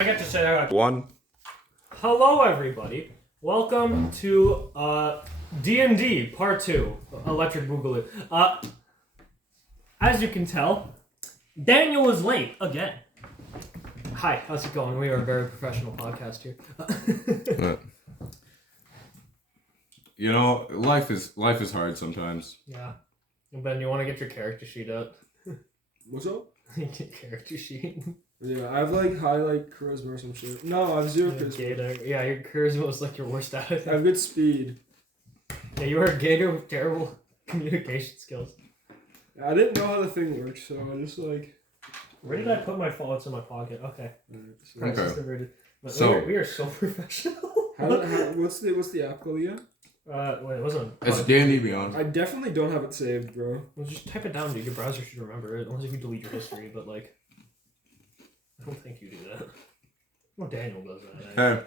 I get to say that. One. Hello, everybody. Welcome to DnD Part 2, Electric Boogaloo. As you can tell, Daniel is late again. Hi, how's it going? We are a very professional podcast here. You know, life is hard sometimes. Yeah. Ben, you want to get your character sheet out? What's up? Character sheet. Yeah, I have high charisma or some shit. No, I have zero charisma. Gator. Yeah, your charisma was your worst out of it. I have good speed. Yeah, you were a gator with terrible communication skills. I didn't know how the thing works, so I just Where did I put my phone? It's in my pocket. Okay. Okay. So we are so professional. What's the app called again? Wait, it wasn't. It's DnD Beyond. I definitely don't have it saved, bro. Well, just type it down, dude. Your browser should remember it, unless if you delete your history. But I don't think you do that. Well, Daniel does that. Hey,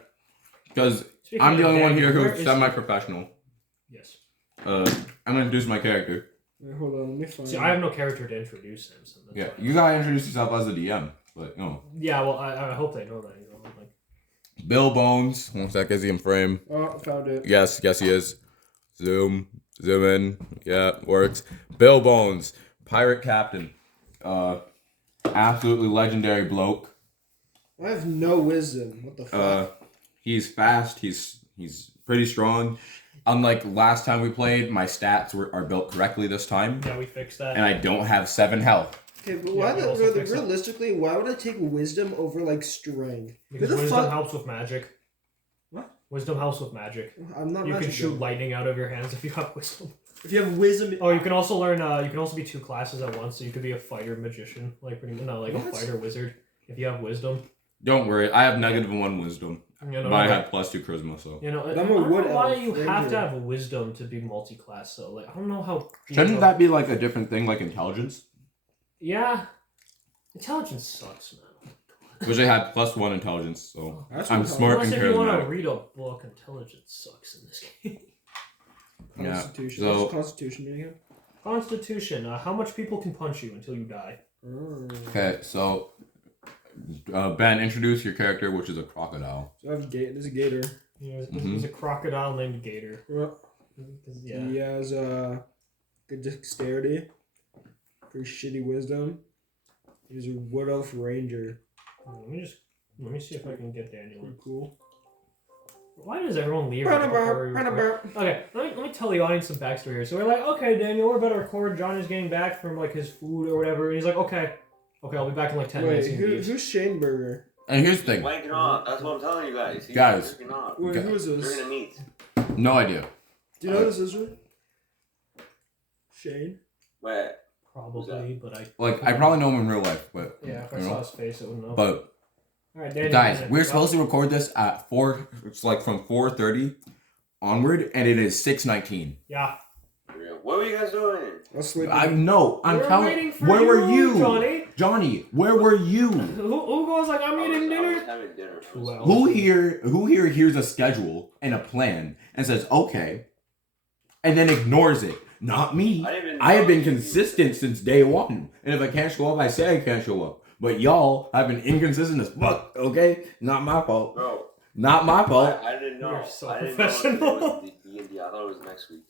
because I'm the only one here who's semi-professional. Yes. I'm gonna introduce my character. Wait, hold on, let me find. See, I have no character to introduce him. So Yeah, you gotta introduce yourself as a DM, but no. Yeah, well, I hope they know that. Bill Bones. One sec, is he in frame? Oh, found it. Yes, he is. Zoom in. Yeah, works. Bill Bones, pirate captain. Absolutely legendary bloke. I have no wisdom. What the fuck? He's fast. He's pretty strong. Unlike last time we played, my stats are built correctly this time. Yeah, we fixed that. And I don't have 7 health. Okay, but why realistically, why would I take wisdom over strength? Because wisdom helps with magic. What? Wisdom helps with magic. I'm not. You can shoot lightning out of your hands if you have wisdom. If you have wisdom. Oh, you can also learn. You can also be 2 classes at once. So you could be a fighter magician, a fighter wizard. If you have wisdom. Don't worry, I have -1 wisdom. But I had +2 charisma, so. I don't know why you have to have wisdom to be multi-class, though. I don't know how. Shouldn't that be a different thing, like intelligence? Yeah. Intelligence sucks, man. Which I had +1 intelligence, so I'm smart and charismatic. If you want to charismatic. read a book, intelligence sucks in this game. Constitution. Yeah, so- What's Constitution meaning here? Constitution. How much people can punch you until you die? Okay, so Ben, introduce your character, which is a crocodile. So I have there's a gator. There's a crocodile named Gator. Yeah. He has good dexterity, pretty shitty wisdom. He's a wood elf ranger. Let me see if I can get Daniel. Pretty cool. Why does everyone leave? Okay, let me tell the audience some backstory here. So we're like, okay, Daniel, we're about to record. John is getting back from his food or whatever, and he's like, okay, I'll be back in 10 minutes. Who's Shane Burger? And here's the thing. Wanking off. That's what I'm telling you guys. Guys. Wait, who is You're this? gonna meet. No idea. Do you know who this is? Shane? Wait. Probably, but I probably know him in real life, but yeah, if I saw his face, I would know. But all right, Daniel, guys, we're supposed to record this at 4. It's from 4:30 onward, and it is 6:19. Yeah. What were you guys doing? I'll sleep. I'm telling. Where were you, Johnny? Where were you? Who goes I'm eating dinner? I was having dinner. Who here hears a schedule and a plan and says okay, and then ignores it? Not me. I have been consistent since day 1, and if I can't show up, I say I can't show up. But y'all have been inconsistent as fuck. Okay, not my fault. Bro. Not my fault. I didn't know. You're so I didn't professional. know it was D&D. I thought it was next week.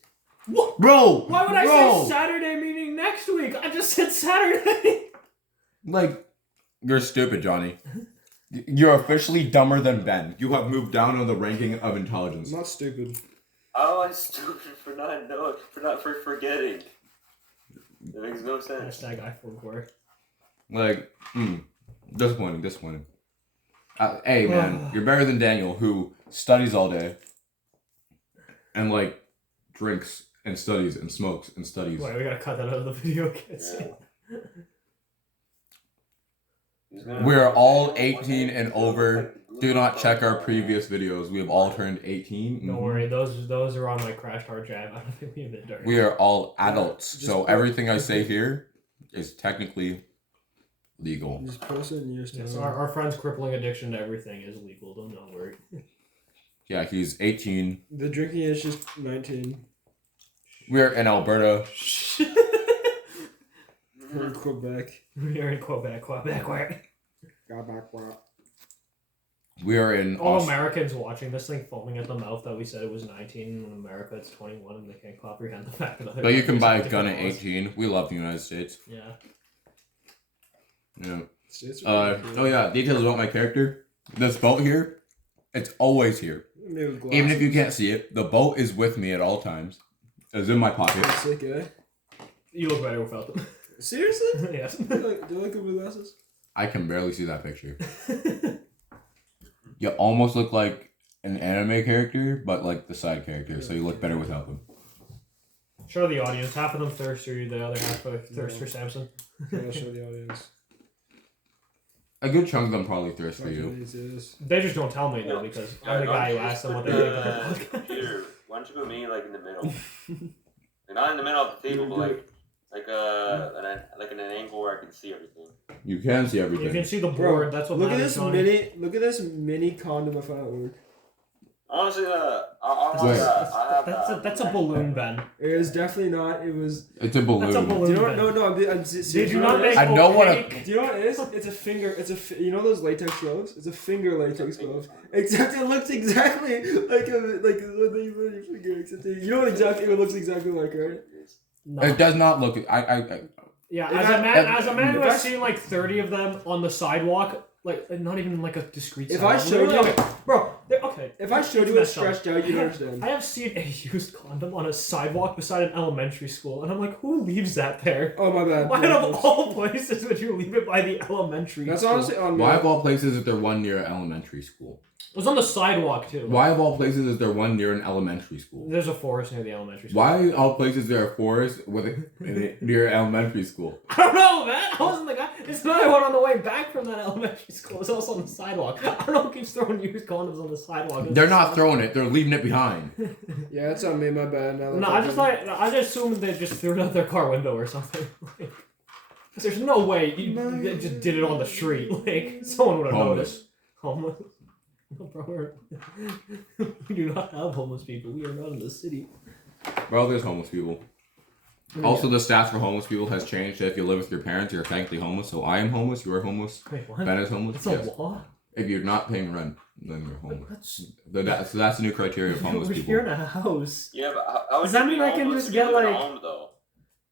What, bro? Why would I say Saturday meaning next week? I just said Saturday. You're stupid, Johnny. You're officially dumber than Ben. You have moved down on the ranking of intelligence. I'm not stupid. How am I stupid for not knowing, for forgetting? That makes no sense. Hashtag I forgot. Disappointing. Hey, man, you're better than Daniel, who studies all day and drinks and studies and smokes and studies. Wait, we gotta cut that out of the video, kids. Yeah. We are all 18 and over. Do not check our previous videos. We have all turned 18. Don't worry, those are on my Crash Hard Drive. I don't think we have it during. We are all adults, so everything I say here is technically legal. Just post it in your Yes, our friend's crippling addiction to everything is legal. Don't worry. Yeah, he's 18. The drinking age is 19. We're in Alberta. We're in Quebec. We are in Quebec. Where? Got back. We are in all Americans watching this thing foaming at the mouth that we said it was 19, and in America it's 21, and they can't comprehend the fact that. But you can buy a gun at 18. We love the United States. Yeah. Yeah. Oh yeah. Details about my character. This boat here, it's always here. Even if you can't see it, the boat is with me at all times. It's in my pocket. That's sick, eh? You look better without them. Seriously? Yes. Do you like it with glasses? I can barely see that picture. You almost look like an anime character, but like the side character, so you look better without them. Show the audience. Half of them thirst for you, the other half thirst for Samson. I'll show the audience. A good chunk of them probably thirst for you. They just don't tell me though, because I'm the guy who asked them what they think of their podcast. Peter, why don't you put me like in the middle? Like, not in the middle of the table, but like an angle where I can see everything. You can see everything. You can see the board. That's what look at matters, this Johnny. Look at this mini condom if I don't work. Honestly, That's a balloon, Ben. It is definitely not. It was. It's a balloon. That's a balloon. Do you know, Ben. no, I'm serious. Did you not make I know what a. Do you know what it is? It's a finger. You know those latex gloves? It's a finger latex glove. Except it looks exactly like what you put on your finger. Except you know what exactly it looks exactly like, right? No. It does not look. Yeah, If as a man who has seen like 30 of them on the sidewalk, like not even like a discreet. If sidewalk. I showed you, okay, bro, okay. If I showed you it stretched out, you'd understand. I have seen a used condom on a sidewalk beside an elementary school, and I'm like, who leaves that there? Oh my bad. Why out of all places would you leave it by the elementary That's school? honestly on me. Why of all places is there one near elementary school? It was on the sidewalk too. Why of all places is there one near an elementary school? There's a forest near the elementary school. Why all places is there a forest near elementary school? I don't know, man. I wasn't the guy. It's another one on the way back from that elementary school. It's also on the sidewalk. I don't know who keeps throwing used condoms on the sidewalk. They're not throwing it. They're leaving it behind. Yeah, that's on me. My bad. No, I just assumed they just threw it out their car window or something. Like, 'cause there's no way they just did it on the street. Like someone would have noticed. Homeless. No, bro, we do not have homeless people. We are not in the city. Bro, there's homeless people. Also, the stats for homeless people has changed. If you live with your parents, you're technically homeless. So I am homeless. You are homeless. Wait, what? Ben is homeless. That's a law? If you're not paying rent, then you're homeless. That's... So that's the new criteria of homeless people. You're in a house. Yeah, but how does that mean I can just get like? Home, though?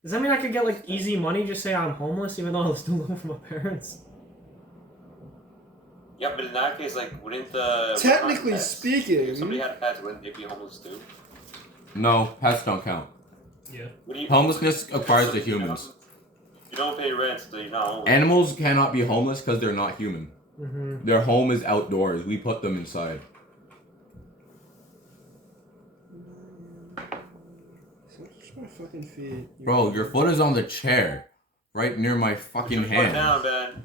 Does that mean I could get like easy money? Just say I'm homeless, even though I'm still living with my parents. Yeah, but in that case, like, wouldn't the... Technically speaking... If somebody had pets, wouldn't they be homeless too? No, pets don't count. Yeah. Homelessness applies to humans. You don't pay rent, so you're not homeless. Animals cannot be homeless because they're not human. Mm-hmm. Their home is outdoors. We put them inside. Touch my fucking feet. Bro, your foot is on the chair. Right near my fucking hand. Put down, Ben.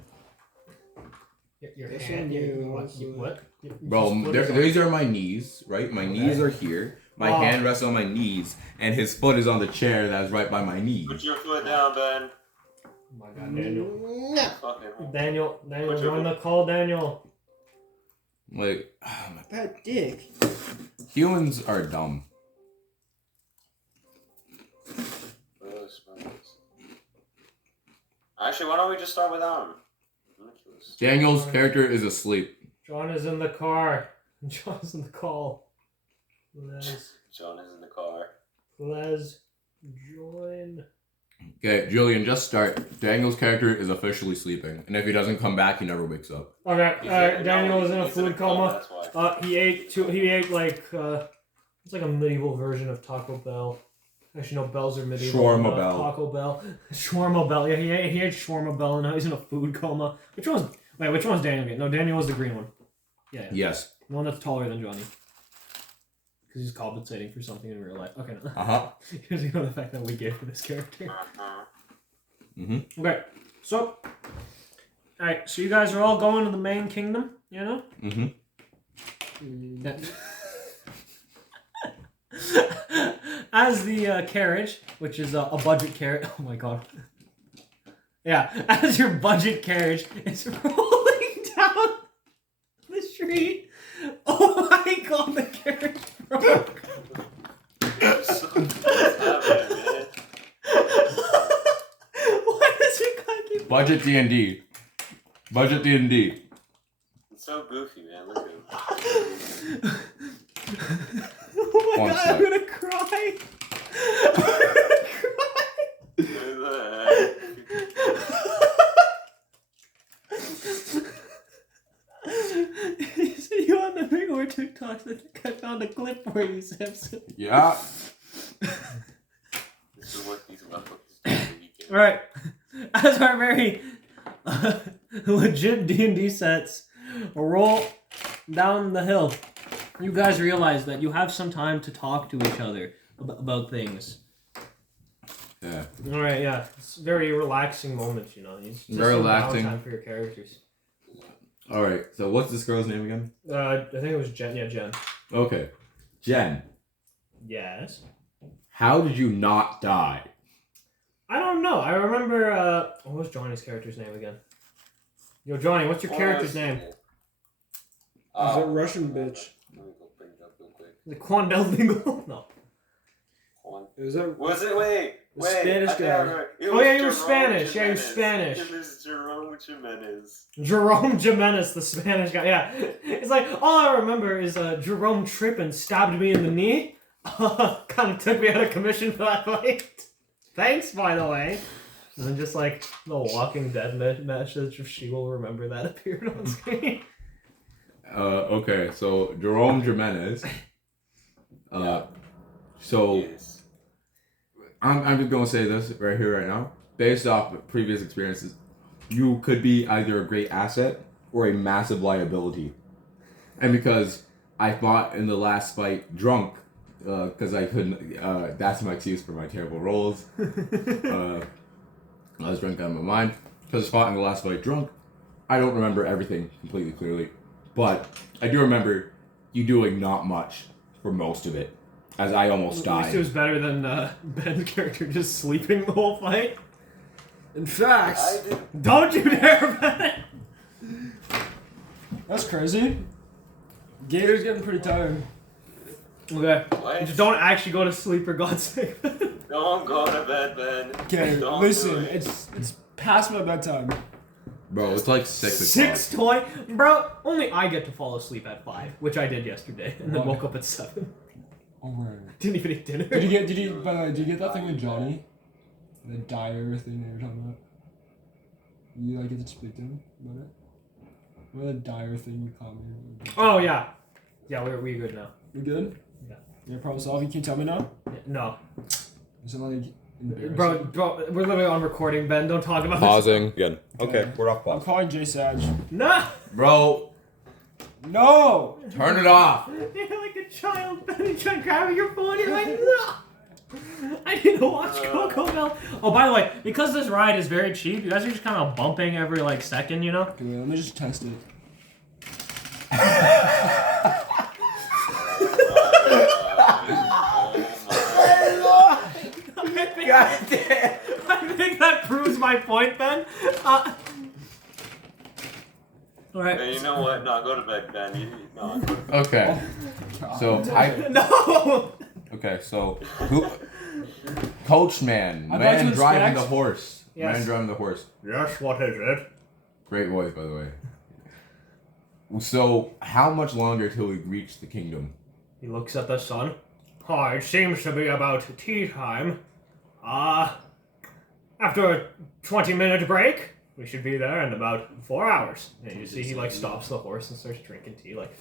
Your That's hand. on you, What? Bro, these are my knees, right? My knees are here. My hand rests on my knees, and his foot is on the chair that is right by my knee. Put your foot down, Ben. Oh my god, Daniel. Fucking Daniel, join the call, Daniel. Like, That dick. humans are dumb. Actually, why don't we just start without him? Daniel's character is asleep. John is in the car. John's in the call. John is in the car. Les, join. Okay, Julian, just start. Daniel's character is officially sleeping, and if he doesn't come back, he never wakes up. Okay, Daniel is in a food coma. That's why. He ate like it's like a medieval version of Taco Bell. Actually, no, bells are medieval. Shawarma Bell. Taco Bell. Shawarma Bell. Yeah, he ate Shawarma Bell, and now he's in a food coma. Which one's Daniel getting? No, Daniel was the green one. Yeah. Yes. The one that's taller than Johnny. Because he's compensating for something in real life. Okay, no. Uh-huh. Here's the fact that we gave for this character. Mm-hmm. Okay, so... Alright, so you guys are all going to the main kingdom, you know? Mm-hmm. Yeah. As the carriage, which is a budget carriage... Oh my god. Yeah, as your budget carriage is rolling down the street... Oh my god, the carriage broke! Why does your guy keep... Budget D&D. Budget D&D. It's so goofy, man. man. Look at him. Oh my One god, sec. I'm gonna cry. I'm gonna cry. You want to make more TikToks? I think I found a clip where you said so. Yeah. This is what these motherfuckers do on the weekend. Alright, as our very legit D&D sets roll down the hill, you guys realize that you have some time to talk to each other about things. Yeah. Alright, yeah. It's a very relaxing moment, you know. It's just Very some relaxing. downtime for your characters. All right. So what's this girl's name again? I think it was Jen. Yeah, Jen. Okay. Jen. Yes. How did you not die? I don't know. I remember, what was Johnny's character's name again? Yo, Johnny, what's your character's name? Is it Russian bitch? Let me go bring it up real quick. Is it Quandel Dingle? No. Is that Was it? Wait. The Spanish I think guy. I remember. It Oh, was yeah, you were Jerome Spanish. Yeah, you're Jimenez. Spanish. It was Jerome Jimenez. Jerome Jimenez, the Spanish guy. Yeah. It's like, all I remember is Jerome tripped and stabbed me in the knee. Kind of took me out of commission for that fight. Thanks, by the way. And then just like the Walking Dead message of She Will Remember that appeared on screen. Okay. So Jerome Jimenez. So Yes. I'm just gonna say this right here, right now. Based off of previous experiences, you could be either a great asset or a massive liability. And because I fought in the last fight drunk, because I couldn't. That's my excuse for my terrible rolls. I was drunk out of my mind. Because I fought in the last fight drunk, I don't remember everything completely clearly, but I do remember you doing not much for most of it. As I almost At least it died. was better than Ben's character just sleeping the whole fight. in fact? I did. Don't you dare, Ben! That's crazy. Gator's getting pretty tired. Okay. What? Just don't actually go to sleep for God's sake. Don't go to bed, Ben. Okay, Don't listen, do it. it's past my bedtime. Bro, it's like 6 o'clock. 6:20? Bro, only I get to fall asleep at 5, which I did yesterday, and then Why? woke up at 7. Oh, right. Didn't even eat dinner. By the way, did you get that thing with Johnny? The dire thing that you were talking about? You like get to speak to him about it? What the dire thing you called me? Oh, yeah. Yeah, we're good now. You good? Yeah. Yeah, problem solved. You can tell me now? Yeah, no. Is it like embarrassing? Bro, we're literally on recording, Ben. Don't talk about Pausing. Again. Okay, we're off I'm calling Jay Sage. this. Nah! Bro, No! turn it off. You're like a child, Ben. You try grabbing your phone, you're like, no! I need to watch Coco Bell. Oh, by the way, because this ride is very cheap, you guys are just kind of bumping every, like, second, you know? Okay, wait, let me just test it. I think that proves my point, Ben. Alright. Hey, you know what? No, go to bed, Ben. No, go to bed. Okay. God. So No! who? Coachman, I'd like man to driving inspect- the horse. Yes. Man driving the horse. Yes, what is it? Great voice, by the way. So, how much longer till we reach the kingdom? He looks at the sun. Oh, it seems to be about tea time. After a 20-minute break, we should be there in about 4 hours. And you see he, like, stops the horse and starts drinking tea, like...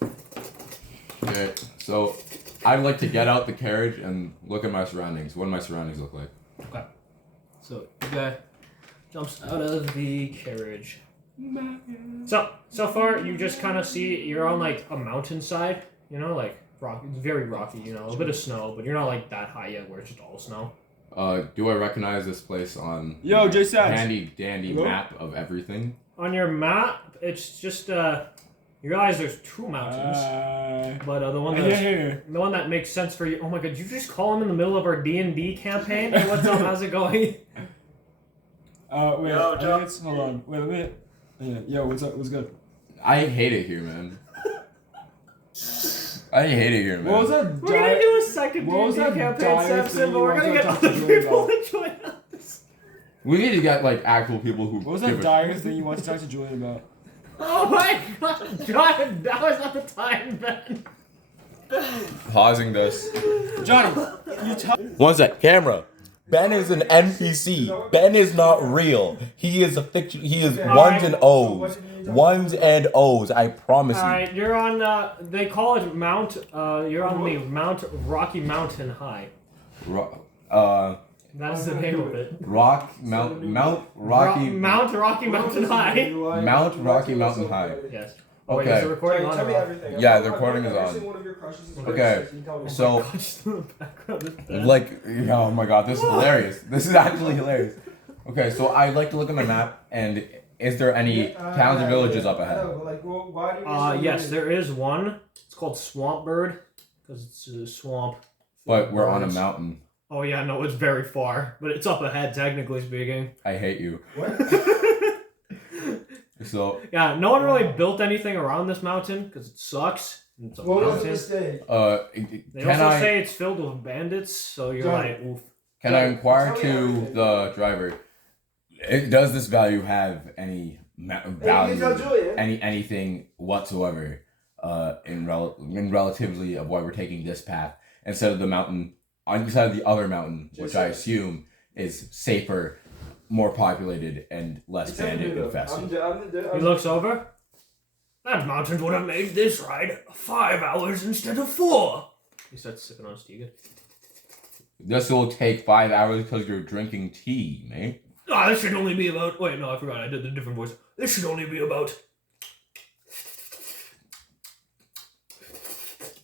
Okay, so I'd like to get out the carriage and look at my surroundings. What do my surroundings look like? Okay. So, the guy jumps out of the carriage. So far, you just kind of see, you're on, like, a mountainside, you know, like, rocky, very rocky, you know, a bit of snow, but you're not, like, that high yet where it's just all snow. Do I recognize this place on Yo, my Jay Sachs. handy dandy Hello? map of everything? On your map, it's just, you realize there's 2 mountains, but the one that's... here. The one that makes sense for you. Oh my god, did you just call him in the middle of our D&D campaign? Hey, what's up? How's it going? Wait, Yo, I think John. it's, hold on. Wait a minute. Yeah, yo, what's up? What's good? I hate it here, man. I hate it here, man. What was that? We're gonna do a second What was D&D that campaign, dire Samson, thing but you we're gonna wanted get to talk other to Joey people about? to join us. We need to get like actual people who. What was give that a- dire thing you wanted to talk to Julian about? Oh my god, John, that was not the time, Ben. Pausing this. Johnny, you tell. One sec, camera. Ben is an NPC. Ben is not real. He is a fiction. He is ones and O's. Ones and O's. I promise you. Alright, you're on, they call it Mount, you're on the Mount Rocky Mountain High. That's the name of it. Mount Rocky Mountain High. Mount Rocky Mountain High. Yes. Okay. Wait, is the recording on? Tell me everything. Yeah, the recording is on. Every single one of your crushes is Okay, racist, you tell me. so Just in the background is Ben. like, oh my god, this is hilarious. This is actually hilarious. Okay, so I like to look on the map, and is there any towns or villages up ahead? No, but like, well, why do you Yes, there is one. It's called Swamp Bird, because it's a swamp. But we're on a mountain. Oh yeah, no, it's very far, but it's up ahead, technically speaking. I hate you. What? So Yeah, no one really built anything around this mountain because it sucks. It's a What was the mountain. mistake? They can also I say it's filled with bandits, so you're Johnny. like, oof. can I inquire Tell me to everything. the driver? Does this value have any value? Anything whatsoever? In relatively of why we're taking this path instead of the mountain on the side of the other mountain, which I assume is safer, more populated, and less bandit infested. He looks over. That mountain would have made this ride 5 hours instead of 4. He starts sipping on his tea. This will take 5 hours because you're drinking tea, mate. Ah, this should only be about. Wait, no, I forgot. I did the different voice. This should only be about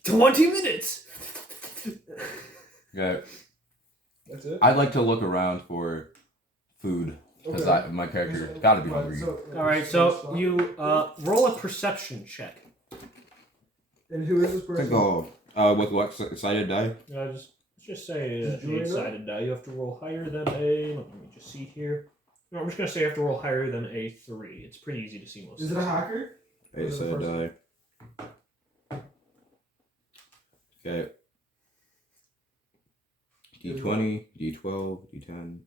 20 minutes. Okay. That's it? I'd like to look around for food because Okay. my character's got to be hungry. All right, so you roll a perception check. And who is this person? With what excited die? Let's just say Is Julian 8-sided die. You have to roll higher than a. Let me just see here. No, I'm just gonna say you have to roll higher than a 3. It's pretty easy to see most. Is it a hacker? Eight-sided die. Okay. D20, D12, D10,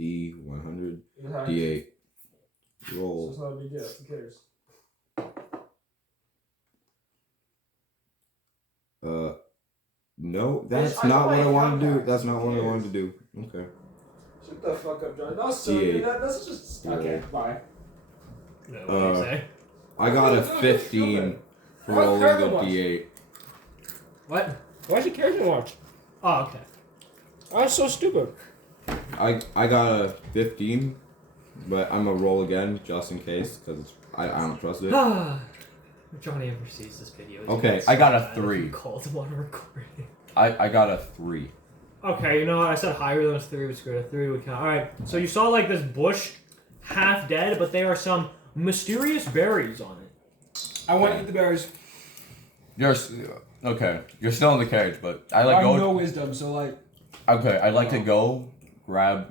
D100, Is it a hacker? D8. So Roll. it's not a big deal. Who cares? No, that's I not what I might wanted to have do. hacks. That's not Who what I cares? wanted to do. Okay. Shut the fuck up, Johnny. That's so D8. that's just Yeah. okay. Bye. No, what do you say? I got a 15 for Why rolling care the so much? D8. What? Why she care so much? Oh, okay. That's so stupid. I got a 15, but I'm gonna roll again just in case because I don't trust it. If Johnny ever sees this video. he's Okay, gonna I got a so mad if 3. you called him on recording. I got a 3. Okay, you know what? I said higher than a 3 would screw. A 3 would count. Alright, so you saw like this bush, half dead, but there are some mysterious berries on it. I want to eat the berries. Okay. You're still in the carriage, but I I like have go. no wisdom, so like. Okay, I'd like to go grab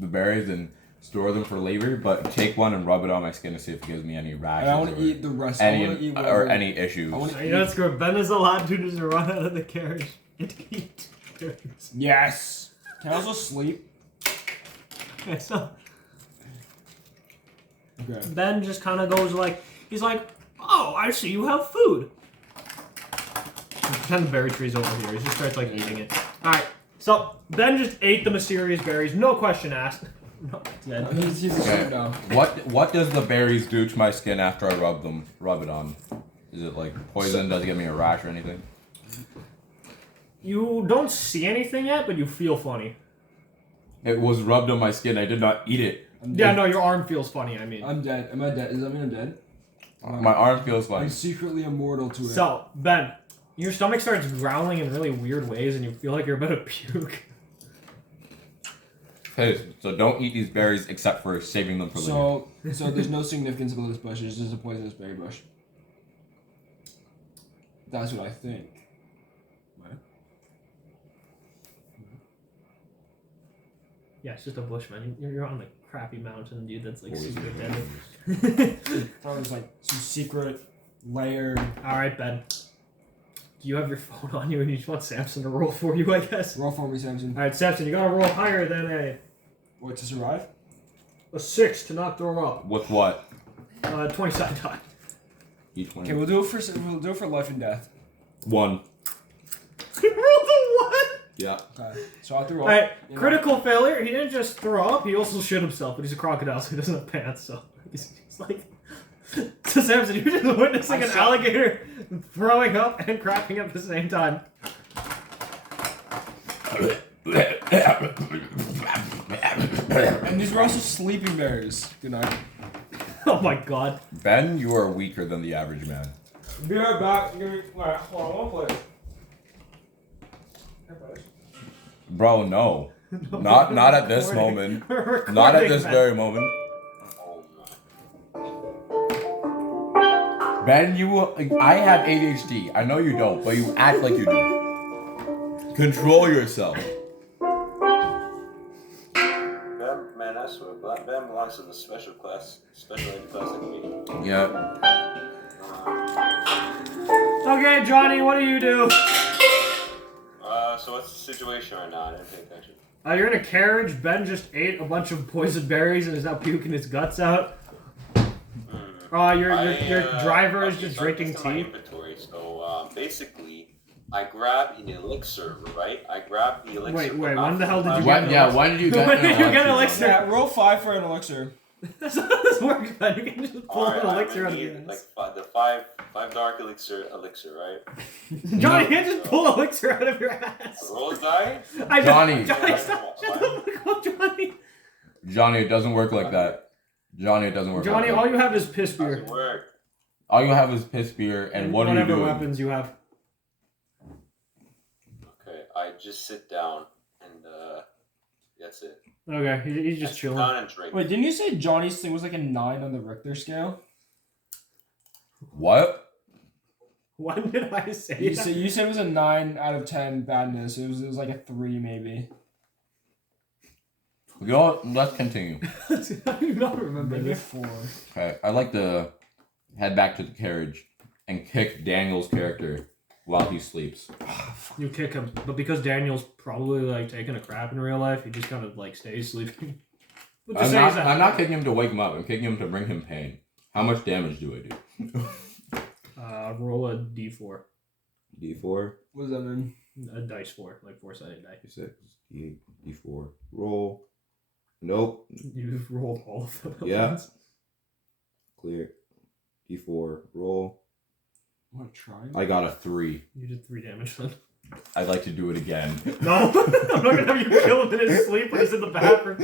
the berries and store them for later, but take one and rub it on my skin to see if it gives me any rashes. I want to or eat the rest. I want to eat whatever. any issues. I wanna- You know what's good? Ben is allowed to just run out of the carriage and eat berries. Yes. Can I also sleep? Okay, so Okay. Ben just kind of goes like, he's like, oh, I see you have food. Pretend the berry tree's over here. He just starts like eating it. Alright, so Ben just ate the mysterious berries, no question asked. No, dead. He's Okay. asleep now. What does the berries do to my skin after I rub it on? Is it like poison? Does it give me a rash or anything? You don't see anything yet, but you feel funny. It was rubbed on my skin. I did not eat it. I'm Yeah, dead. no, your arm feels funny, I mean. I'm dead. Am I dead? Does that mean I'm dead? My arm feels I'm fine. secretly immortal to it. So, Ben, your stomach starts growling in really weird ways and you feel like you're about to puke. Okay, so don't eat these berries except for saving them for later. So there's no significance about this bush. It's just a poisonous berry bush. That's what I think. What? Yeah, it's just a bush, man. You're on a crappy mountain, dude, that's like Poison super berries. deadly. I thought it was like some secret layer. Alright, Ben. Do you have your phone on you and you just want Samson to roll for you, I guess? Roll for me, Samson. Alright, Samson, you gotta roll higher than What, to survive? a 6 to not throw up. With what? 20-sided die. D20. Okay, we'll do it for life and death. 1. He rolled a 1! Yeah. Okay. So I threw up. Alright, critical failure. He didn't just throw up, he also shit himself, but he's a crocodile, so he doesn't have pants, so he's like... So Samson, you're just witnessing an alligator throwing up and cracking at the same time. And these were also sleeping bears. Good night. Oh my god. Ben, you are weaker than the average man. Be right back. Alright, hold on, play. Bro, no. Not at this moment. Not at this very moment. Ben, I have ADHD. I know you don't, but you act like you do. Control yourself. Man, I swear, Ben belongs to the special ed class like me. Yeah. Okay, Johnny, what do you do? So what's the situation right now? I didn't pay attention. You're in a carriage. Ben just ate a bunch of poison berries and is now puking his guts out. Your driver is just drinking tea. Inventory. So basically, I grabbed an elixir, right? I grabbed the elixir. Wait, when the hell did you get? Yeah, when did you get? When did you get an elixir? Yeah, roll 5 for an elixir. That's how this works, man. You can just pull an elixir out of your ass. Like the five dark elixir, right? Johnny, you can't just pull elixir out of your ass. Roll a die. Johnny. Johnny, stop! Shut the fuck up, Johnny. Johnny, it doesn't work like that. Johnny, it doesn't work. Johnny, like all you have is piss beer. Doesn't work. All you have is piss beer, and what are you whatever doing? weapons you have. Okay, I just sit down and that's it. Okay, he's just chilling. Sit down and drink. Wait, didn't you say Johnny's thing was like a 9 on the Richter scale? What? When did I say You that? said it was a 9 out of 10 badness. It was like a 3 maybe. You know what? Let's continue. I do not remember Maybe a this. 4. Okay, I'd like to head back to the carriage and kick Daniel's character while he sleeps. You kick him, but because Daniel's probably like taking a crap in real life, he just kind of like stays sleeping. I'm not kicking him to wake him up. I'm kicking him to bring him pain. How much damage do I do? Roll a d4. D4. What does that mean? A dice 4, like 4-sided die. D6, D8, D4. Roll. Nope. You rolled all of them. at Yeah. once. Clear. D4. Roll. Want to try? I got a 3. You did 3 damage then. I'd like to do it again. No, I'm not gonna have you kill him in his sleep when he's in the bathroom.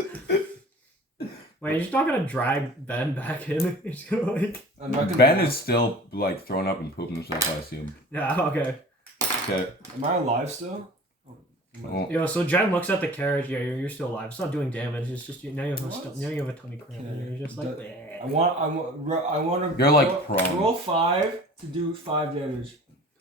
Wait, you're just not gonna drag Ben back in? You're just gonna like... I'm not gonna Ben is still like throwing up and pooping himself, I assume. Yeah, okay. Okay. Am I alive still? Oh. Yo, so Jen looks at the carriage. Yeah, you're still alive. It's not doing damage. It's just now you have now you have a tummy cramp. And you're just like. I want to. You're like prone. Roll 5 to do 5 damage.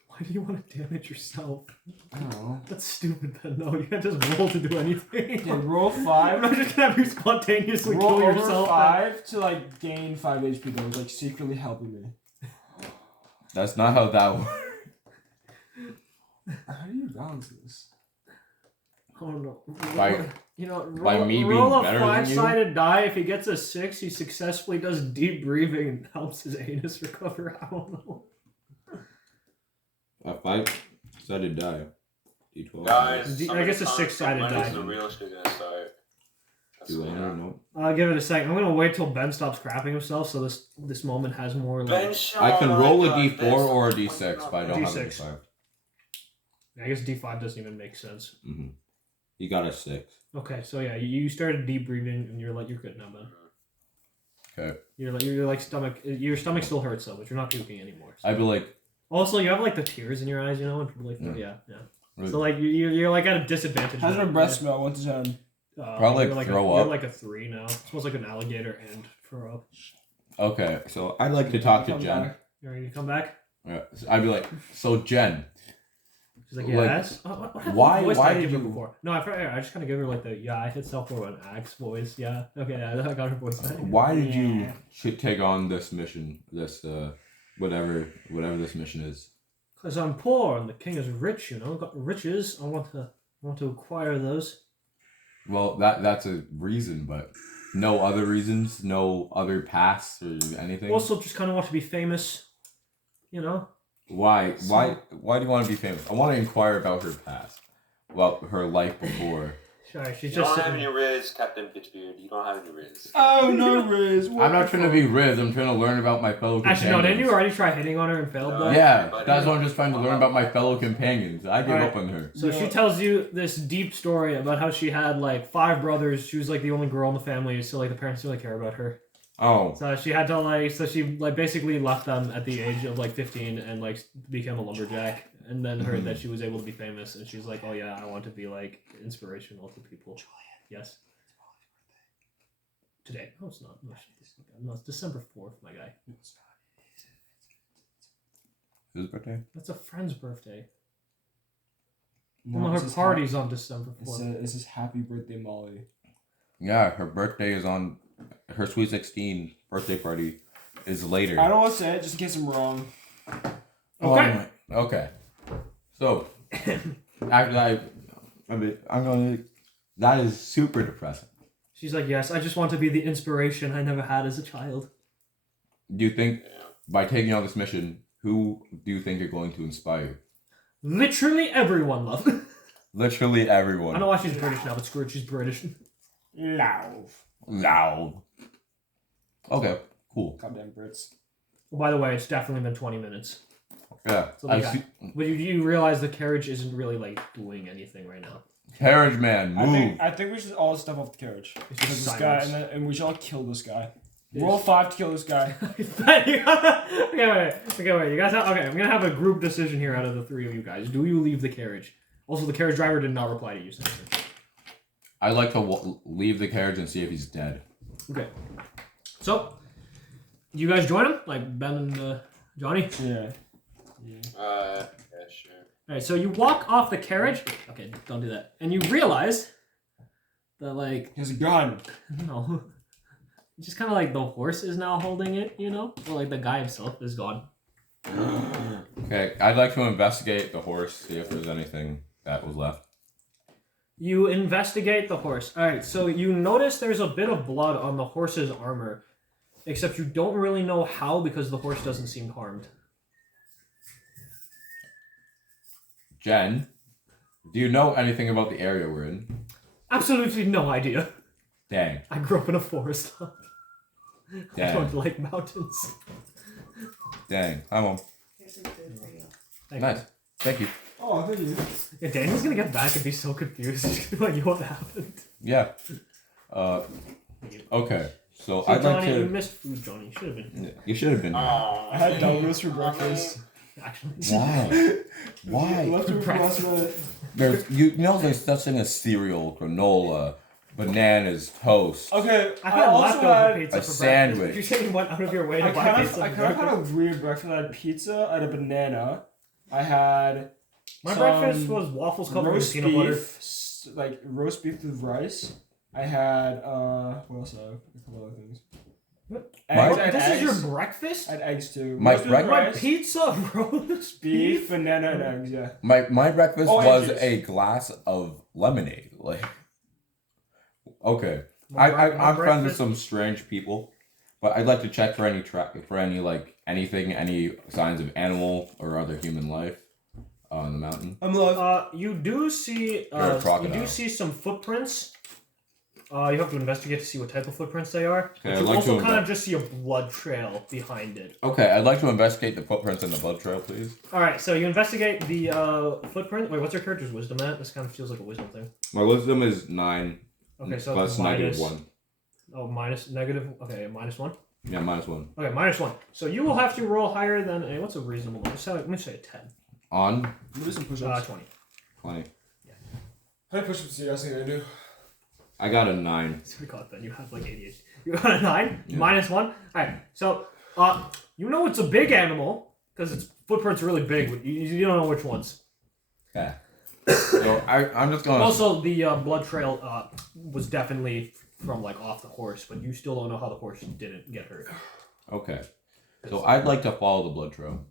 Why do you want to damage yourself? I don't know. That's stupid. Ben. No, you can't just roll to do anything. Okay, roll I'm 5. not just gonna have you spontaneously Roll kill over yourself. 5 to like gain 5 HP. That was like secretly helping me. That's not how that works. How do you balance this? Oh no. By roll, me roll being a better than you? 5-sided die. If he gets a 6, he successfully does deep breathing and helps his anus recover. I don't know. A 5-sided die. D12. Guys, I guess a 6-sided When die. is the real shit gonna start? That's what D100, no. I'll give it a second. I'm gonna wait till Ben stops crapping himself, so this moment has more like. Ben, I can roll a D4 D4 or a D6, but I don't have a D6. D5. I guess D5 doesn't even make sense. Mm-hmm. You got a 6. Okay, so yeah, you started deep breathing, and you're good now, Ben. Okay. You're like your stomach still hurts though, but you're not puking anymore. So. I'd be like. Also, you have like the tears in your eyes, you know, and like yeah. Really? So like you're like at a disadvantage. How's now. my breath smell? 1 to 10. Probably you're like throw You're up. like a 3 now. It smells like an alligator and throw up. Okay, so I'd like to talk to Come Jen. back. You ready to come back? Yeah, I'd be like, so Jen, She's like, Like, yes. why Voice did I give her you- before? No, I just kind of give her like the I hit self for an axe voice. Yeah. Okay, yeah, I got her voice back. why did you take on this mission? This whatever this mission is. Because I'm poor and the king is rich. You know, got riches. I want to acquire those. Well, that's a reason, but No other reasons? No other past or anything? Also, just kind of want to be famous. You know. Why? Why do you want to be famous? I want to inquire about her past. About her life before. Sorry, she's You just. don't have any Riz, Captain Bitchbeard. You don't have any Riz. Oh no, Riz. I'm not trying to be Riz. I'm trying to learn about my fellow companions. Actually, no. Didn't you already try hitting on her and failed? Though? Yeah, that's what I'm just trying to learn about my fellow companions. I gave Alright. up on her. So she tells you this deep story about how she had like 5 brothers. She was like the only girl in the family, so like the parents didn't really care about her. Oh. So she had to like, so she like basically left them at the age of like 15 and like became a lumberjack, and then heard that she was able to be famous, and she's like, oh yeah, I want to be like inspirational to people. Yes. Today? No, it's not. No, it's December 4th, my guy. Whose birthday? That's a friend's birthday. No, Well, this her is party's on December It 4th. says happy birthday, Molly. Yeah, her birthday is on. Her Sweet 16 birthday party is later. I don't want to say it just in case I'm wrong. Okay. Okay. So, after that, I'm going to. That is super depressing. She's like, yes, I just want to be the inspiration I never had as a child. Do you think, by taking on this mission, who do you think you're going to inspire? Literally everyone, love. Literally everyone. I know why she's British now, but screw it, she's British. Loud. Loud. Okay, cool. Goddamn Brits. Well, by the way, it's definitely been 20 minutes. Yeah. So but you realize the carriage isn't really like doing anything right now. Carriage man, move. I think we should all step off the carriage. It's just This guy, silence. and we should all kill this guy. Roll 5 to kill this guy. Okay, wait. You guys have, okay, I'm gonna have a group decision here out of the 3 of you guys. Do you leave the carriage? Also, the carriage driver did not reply to you. I'd like to leave the carriage and see if he's dead. Okay. So, you guys join him? Like Ben and Johnny? Yeah. Yeah, sure. Alright, so you walk off the carriage. Okay, don't do that. And you realize that, like, He has a gun. no. Just kind of like the horse is now holding it, you know? Or like the guy himself is gone. Okay, I'd like to investigate the horse, see if there's anything that was left. You investigate the horse. Alright, so you notice there's a bit of blood on the horse's armor. Except you don't really know how because the horse doesn't seem harmed. Jen, do you know anything about the area we're in? Absolutely no idea. Dang. I grew up in a forest. I Dang. don't like mountains. Dang. Hi, Mom. Thank Nice. Thank you. Oh, thank you. Yeah, Daniel's gonna get back and be so confused. He's gonna be like, what happened? Yeah. Okay. So See, I'd like Johnny, you to. missed food, Johnny. You should have been. You should have been here. I had Domino's for breakfast. Actually. Why? Why? Leftover from last night. There's you know there's such thing as cereal, granola, bananas, toast. Okay, I I had also leftover had. pizza a for sandwich. breakfast. You said you went out of your way to I buy kind pizza. of for had breakfast. a weird breakfast. I had pizza. I had a banana. I had. My some breakfast was waffles covered with roast peanut butter. beef, like roast beef with rice. I had what else? A couple other things. What? Eggs, What? I had This is eggs. your breakfast? I had eggs too. My Roast beef, breakfast- My rice, pizza, roast beef, banana, and eggs. Yeah. My breakfast Oh, was and juice. a glass of lemonade. Like, okay, My I'm friends with breakfast- some strange people, but I'd like to check for any like anything, any signs of animal or other human life on the mountain. I'm alive. You do see You're a you crocodile. do see some footprints. You have to investigate to see what type of footprints they are. Okay, But I'd you like also to kind of just see a blood trail behind it. Okay, I'd like to investigate the footprints in the blood trail, please. Alright, so you investigate the footprint. Wait, what's your character's wisdom at? This kind of feels like a wisdom thing. My wisdom is 9. Okay, so plus minus, -1. Oh, minus negative. Okay, -1. Yeah, -1. Okay, -1. So you will have to roll higher than a what's a reasonable number? So let me say a 10. On Do some push-ups. 20. 20. How many push-ups do you guys think I do? I got a 9. So we call it then. You have like 88. You got a 9? Yeah. -1? Alright, so you know it's a big animal because its footprints are really big, but you don't know which ones. Yeah. So I'm just gonna. Also, the blood trail was definitely from like off the horse, but you still don't know how the horse didn't get hurt. Okay. So I'd like to follow the blood trail.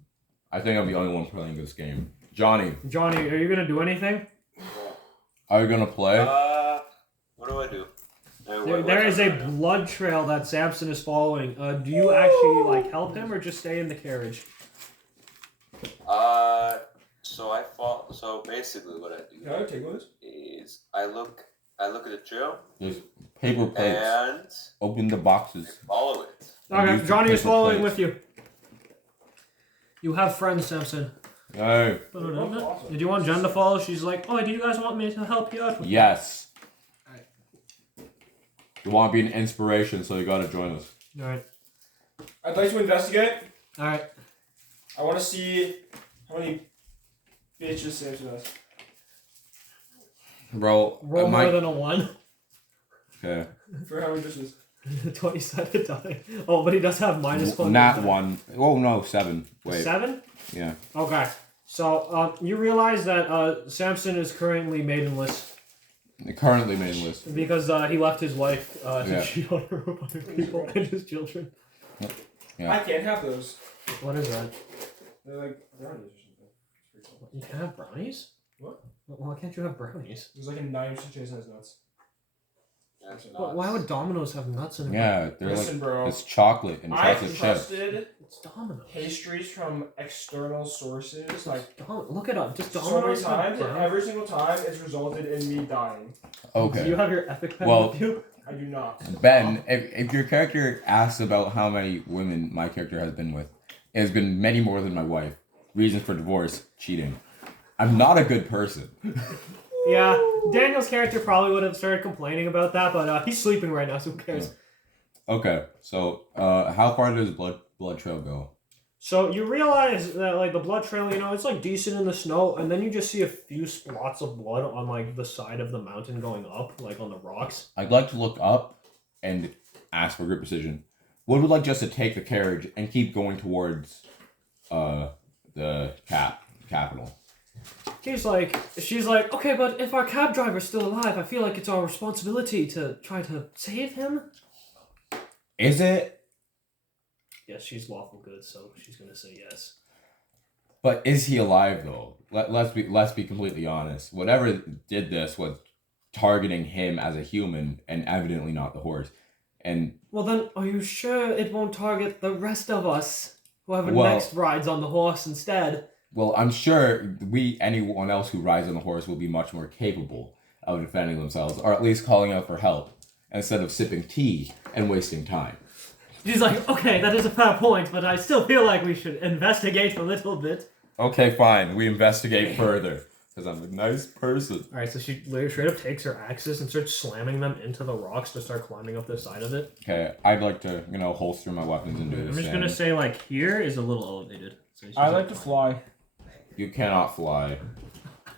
I think I'm the only one playing this game. Johnny, Johnny, are you gonna do anything? are you gonna play? What do I do? There is a blood trail that Samson is following. Do you actually like help him or just stay in the carriage? So basically, what I do Can I take one? is I look at the trail. There's paper plates. And Open the boxes. follow it. Okay, Johnny is paper following plates. with you. You have friends, Samson. Hey. Did you want Jen to follow? She's like, oh, do you guys want me to help you out? Yes. You want to be an inspiration, so you got to join us. Alright. I'd like to investigate. Alright. I want to see how many bitches Samson has. Bro, Roll more than a 1. Okay. For how many bitches? 20-sided die. Oh, but he does have -1. Not 1. Oh, no, 7. Wait. 7? Yeah. Okay. So, you realize that Samson is currently maidenless. Currently maidenless. Because he left his wife to Yeah. cheat on her with other people and his children. Yeah. I can't have those. What is that? They're like brownies or something. It's pretty cool. You can have brownies? What? Why can't you have brownies? There's like a 9% chance has nuts. That's But why would Domino's have nuts in it? Yeah, they're Listen, like, bro. it's chocolate and I've chocolate chips. trusted It's Domino's. pastries from external sources like Look it up. Just so many Domino's have times, and brownies? every single time it's resulted in me dying. Do you Okay. have your epic pen Well- with you? I do not. Ben, if your character asks about how many women my character has been with, it has been many more than my wife. Reasons for divorce, cheating. I'm not a good person. Yeah, Daniel's character probably would have started complaining about that, but he's sleeping right now, so who cares? Okay, so how far does blood trail go? So you realize that like the blood trail, it's like decent in the snow, and then you just see a few spots of blood on like the side of the mountain going up, like on the rocks. I'd like to look up and ask for group decision. Would we like just to take the carriage and keep going towards the capital? She's like, okay, but if our cab driver's still alive, I feel like it's our responsibility to try to save him. Is it? Yes, she's lawful good, so she's gonna say yes. But is he alive though? Let's be completely honest. Whatever did this was targeting him as a human and evidently not the horse. And Well then, are you sure it won't target the rest of us? Whoever Well- next rides on the horse instead. well, I'm sure anyone else who rides on the horse will be much more capable of defending themselves, or at least calling out for help, instead of sipping tea and wasting time. She's like, okay, that is a fair point, but I still feel like we should investigate a little bit. Okay, fine. We investigate further. Because I'm a nice person. Alright, so she literally straight up takes her axes and starts slamming them into the rocks to start climbing up the side of it. Okay, I'd like to, holster my weapons and do I'm this. just gonna say, like, here is a little elevated. So she's I like to fly. You cannot fly.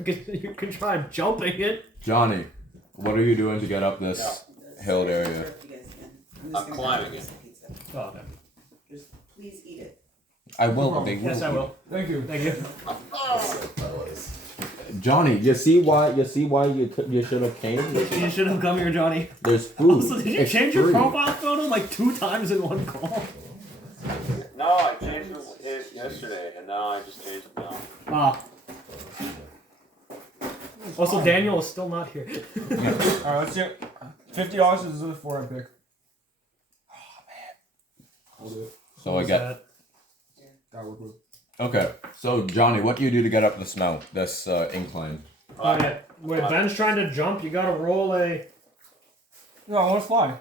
You can try jumping it. Johnny, what are you doing to get up this hilled area? I'm climbing it. Oh, okay. Just please eat it. I will. Oh, They will. Yes, I will. Thank you. Thank you. Johnny, you see why you should have came? You should have come here, Johnny. There's food. Also, did you It's change your free. profile photo like 2 times in one call? No, I changed it yesterday, and now I just changed it now. Ah. Also, Daniel is still not here. Alright, let's do it. $50 is the 4 I pick. So I get. That would work. Okay, so Johnny, what do you do to get up this incline? Okay, when Ben's trying to jump, you gotta roll a... No, I want to fly.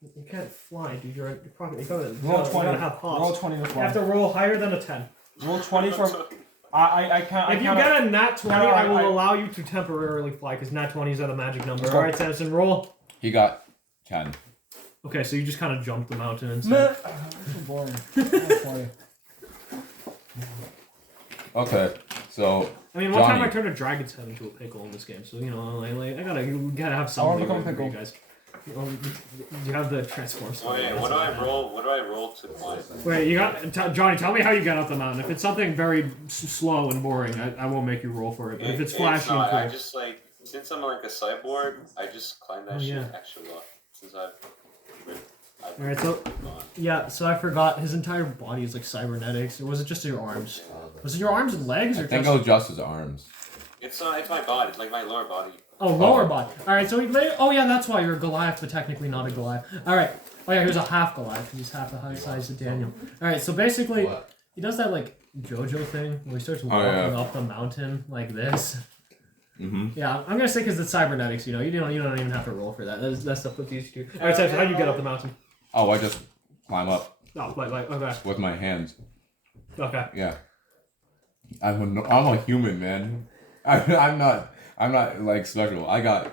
You can't fly, dude. You're probably... You gotta, Roll you 20. gotta have hops. Roll 20 to You fly. have to roll higher than a 10. Roll 20 for. I can't. If you get a nat 20, No, I will I- allow you to temporarily fly, because nat 20s are the magic number. Let's go. Alright, Samson, roll. He got 10. Okay, so you just kind of jump the mountain Meh. instead. That's so boring. That's funny. Okay, so I mean, one time Johnny. I turned a dragon's head into a pickle in this game, so, like, I gotta have I something wanna become for pickle. you guys. You have the transforms. Wait, what do I roll? What do I roll to climb? Wait, you got Johnny. Tell me how you get up the mountain. If it's something very slow and boring, I won't make you roll for it. But if it's flashy and not. cool, I just like since I'm like a cyborg, I just climb that shit yeah. extra well. Since I've Alright, so gone. yeah, so I forgot his entire body is like cybernetics. Or was it just your arms? Was it your arms and legs, or I think just? it was just his arms. It's my body. It's like my lower body. Oh, lower body. All right, so oh yeah, that's why you're a Goliath, but technically not a Goliath. All right. Oh yeah, he was a half Goliath because he's half the height size of Daniel. All right, so basically, he does that like JoJo thing where he starts walking up the mountain like this. Mm-hmm. Yeah, I'm gonna say because it's cybernetics. You don't even have to roll for that. That's stuff with these two. All right, so how do you get up the mountain? Oh, I just climb up. Oh, like okay. With my hands. Okay. Yeah. I'm a human, man. I'm not like special. I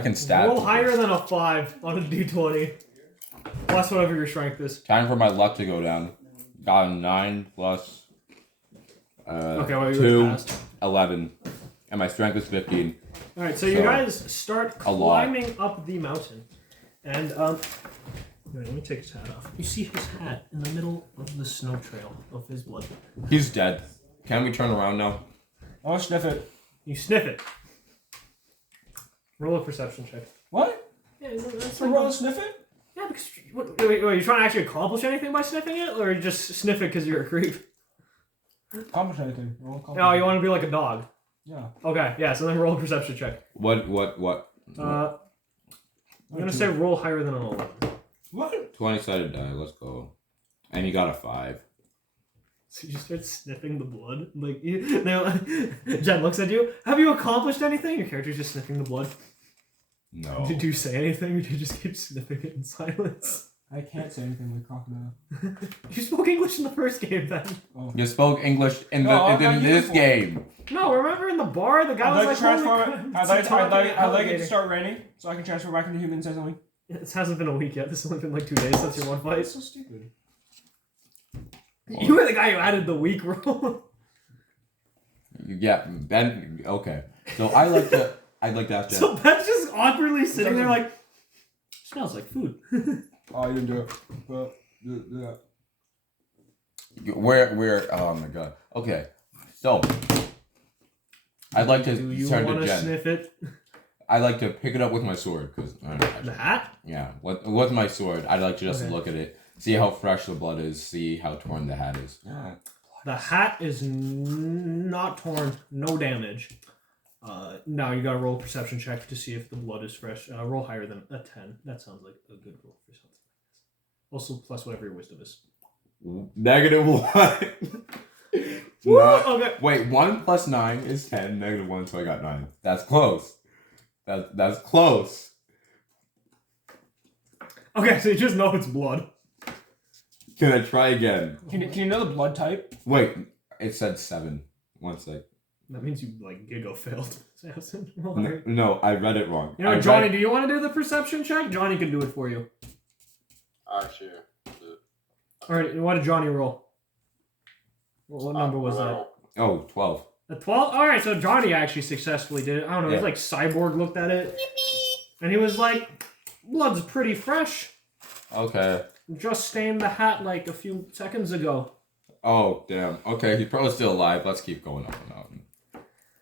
can stab. Roll higher than a 5 on a d20. Plus whatever your strength is. Time for my luck to go down. Got a 9 plus. Okay, well, 2, 11, and my strength is 15. All right, so you guys start climbing up the mountain, and wait, let me take his hat off. You see his hat in the middle of the snow trail of his blood. He's dead. Can we turn around now? I'll sniff it. You sniff it. Roll a perception check. What? Yeah, that's So roll sniff it? Yeah, because wait, you trying to actually accomplish anything by sniffing it, or just sniff it because you're a creep? Accomplish anything. No, you want to be like a dog. Yeah. Okay, yeah. So then roll a perception check. What? I'm gonna say roll higher than an 11. What? 20-sided die. Let's go. And you got a 5. So you just start sniffing the blood. Like, Jen looks at you. Have you accomplished anything? Your character's just sniffing the blood. No. Did you say anything, or did you just keep sniffing it in silence? I can't say anything like crocodile. You spoke English in the first game, then. Oh. You spoke English in in this game. No, remember in the bar, the guy was like, I'd like it to start raining so I can transfer back into human and say something. It hasn't been a week yet. This has only been like 2 days since your one fight. It's so stupid. You were the guy who added the week rule. Yeah, Ben. Okay. So I'd like to ask Jen. So Ben's just awkwardly sitting there like, smells like food. Oh, you didn't do it. But do that. Where? Oh my god. Okay. So I'd like to Do you turn want to to Jen. sniff it? I'd like to pick it up with my sword because The hat? yeah, with my sword, I'd like to just look at it, see how fresh the blood is, see how torn the hat is. Yeah. The hat is not torn, no damage. Now you gotta roll a perception check to see if the blood is fresh. Roll higher than a 10. That sounds like a good roll for something like this. Also, plus whatever your wisdom is. -1. Okay. Wait, 1 plus 9 is 10. -1, so I got 9. That's close. That's close. Okay, so you just know it's blood. Can I try again? Can you know the blood type? Wait, it said 7. 1 sec. That means you like giga failed. Samson. No, I read it wrong. You know, Johnny, do you want to do the perception check? Johnny can do it for you. Alright, sure. Alright, what did Johnny roll? What number was that? Oh, 12. A 12? Alright, so Johnny actually successfully did it. I don't know, Yeah. he's like Cyborg looked at it. And he was like, blood's pretty fresh. Okay. Just stained the hat like a few seconds ago. Oh, damn. Okay, he's probably still alive. Let's keep going up the mountain.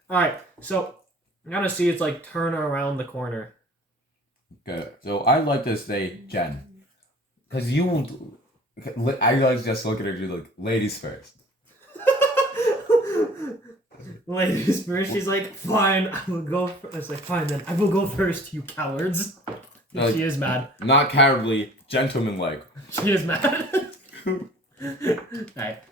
Alright, so I'm gonna see it's like turn around the corner. Okay, so I'd like to say Jen. Because you won't... I like to just look at her and do like, ladies first. Ladies first, she's like, fine, I will go. It's like, fine then, I will go first, you cowards. She is mad. Not cowardly, gentlemanlike. She is mad. Alright.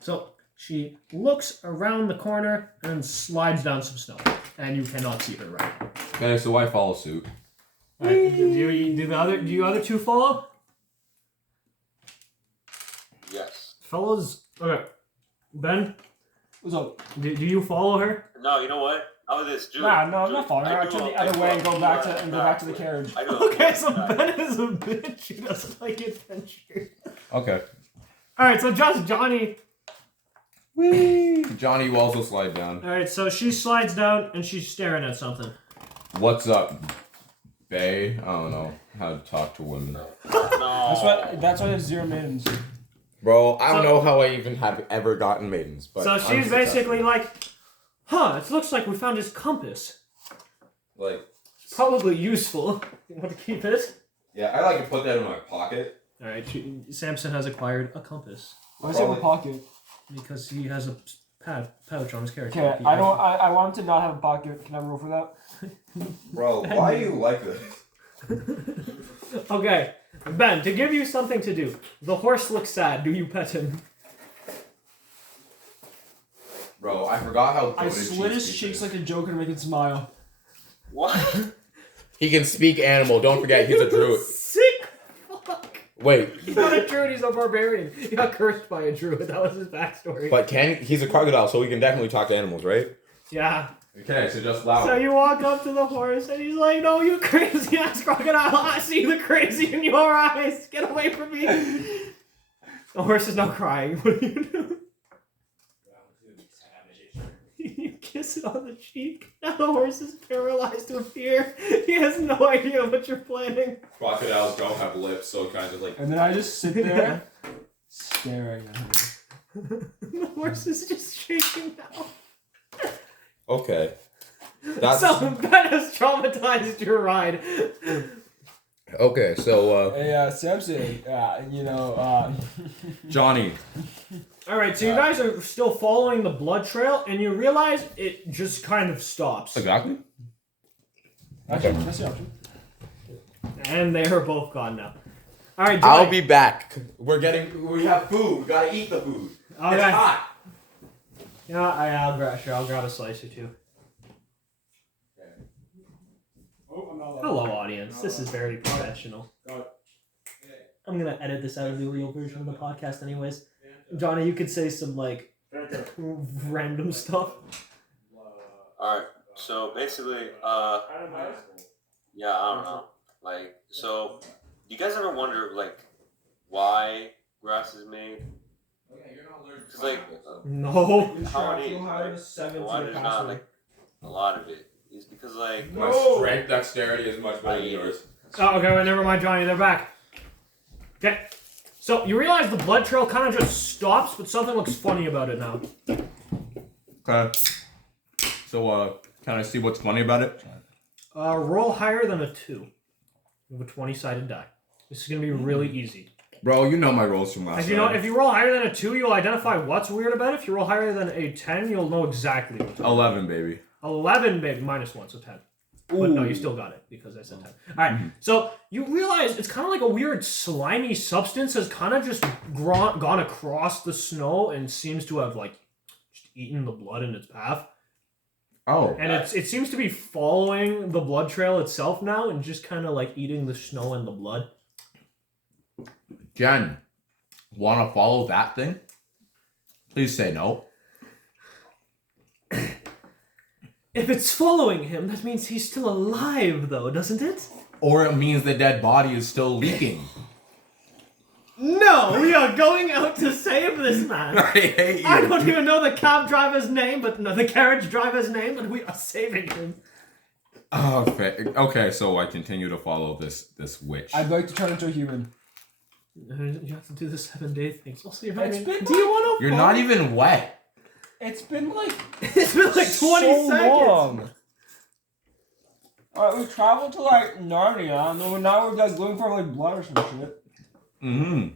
So she looks around the corner and slides down some snow. And you cannot see her right now. Okay, so I follow suit. Alright, do you other two follow? Yes. Fellas, okay. Ben, What's up? do you follow her? No, you know what? I was this dude. Nah, no, I'm not following her. I turn the other way and go back to the carriage. Okay, so Ben is a bitch. He doesn't like adventure. Okay. Alright, so just Johnny. Whee! Johnny will also slide down. Alright, so she slides down and she's staring at something. What's up, bae? I don't know how to talk to women. No. That's why there's 0 maidens. Bro, I don't know how I even have ever gotten maidens. But so she's basically like, huh, it looks like we found his compass. like, Probably useful. You want to keep it? yeah, I like to put that in my pocket. Alright, Samson has acquired a compass. Why is it in the pocket? Because he has a pouch on his character. Okay, I don't. I want him to not have a pocket. Can I roll for that? Bro, why are you like this? Okay, Ben, to give you something to do. The horse looks sad. Do you pet him? Bro, I forgot how. I slit his cheeks like a joke and make it smile. What? He can speak animal. Don't forget, he's a druid. Sick fuck. Wait, He's not a druid, he's a barbarian. He got cursed by a druid. That was his backstory. but he's a crocodile, so he can definitely talk to animals, right? Yeah. Okay, so just loud. So you walk up to the horse and he's like, no, you crazy ass crocodile. I see the crazy in your eyes. Get away from me. The horse is now crying. What do you do? You kiss it on the cheek. Now the horse is paralyzed with fear. He has no idea what you're planning. Crocodiles don't have lips, so kind of like. And then I just sit there, staring at him. The horse is just shaking now. Okay. That's So Ben has traumatized your ride. okay. So Hey, Samson, Johnny. All right, so you guys are still following the blood trail, and you realize it just kind of stops. Exactly. Actually, that's the option. And they are both gone now. All right, I'll Johnny. be back. We have food. We gotta eat the food. Okay. It's hot. Yeah, I'll grab a slice or two. Oh, I'm not Hello, audience. This is very professional. I'm gonna edit this out of the real version of the podcast, anyways. Johnny, you could say some random stuff. Alright, so basically, yeah, I don't know. Like, so, do you guys ever wonder, like, why grass is made? Because, like, No. how it is, why there's not, like, a lot of it? Is because, like, My strength dexterity is much better than yours. Oh, okay, wait, never mind, Johnny. They're back. Okay. So you realize the blood trail kind of just stops, but something looks funny about it now. Okay. So can I see what's funny about it? Roll higher than a 2. With a 20-sided die. This is gonna be really easy. Bro, you know my rolls from last time. If you roll higher than a 2, you'll identify what's weird about it. If you roll higher than a 10, you'll know exactly what's weird. 11, baby. 11, babe, -1, so 10. But no, you still got it because I said 10. Alright, so you realize it's kind of like a weird slimy substance has kind of just gone across the snow and seems to have just eaten the blood in its path. Oh. And it seems to be following the blood trail itself now and just kind of eating the snow and the blood. Jen, wanna follow that thing? Please say no. If it's following him, that means he's still alive, though, doesn't it? Or it means the dead body is still leaking. No, we are going out to save this man. I hate you. I don't even know the cab driver's name, the carriage driver's name, but we are saving him. Oh, okay, so I continue to follow this witch. I'd like to turn into a human. You have to do the 7-day thing. So do you been want to? You're not even wet. It's been It's been 20 so seconds. long. Alright, we traveled to Narnia, and then now we're going for blood or some shit. Mm-hmm.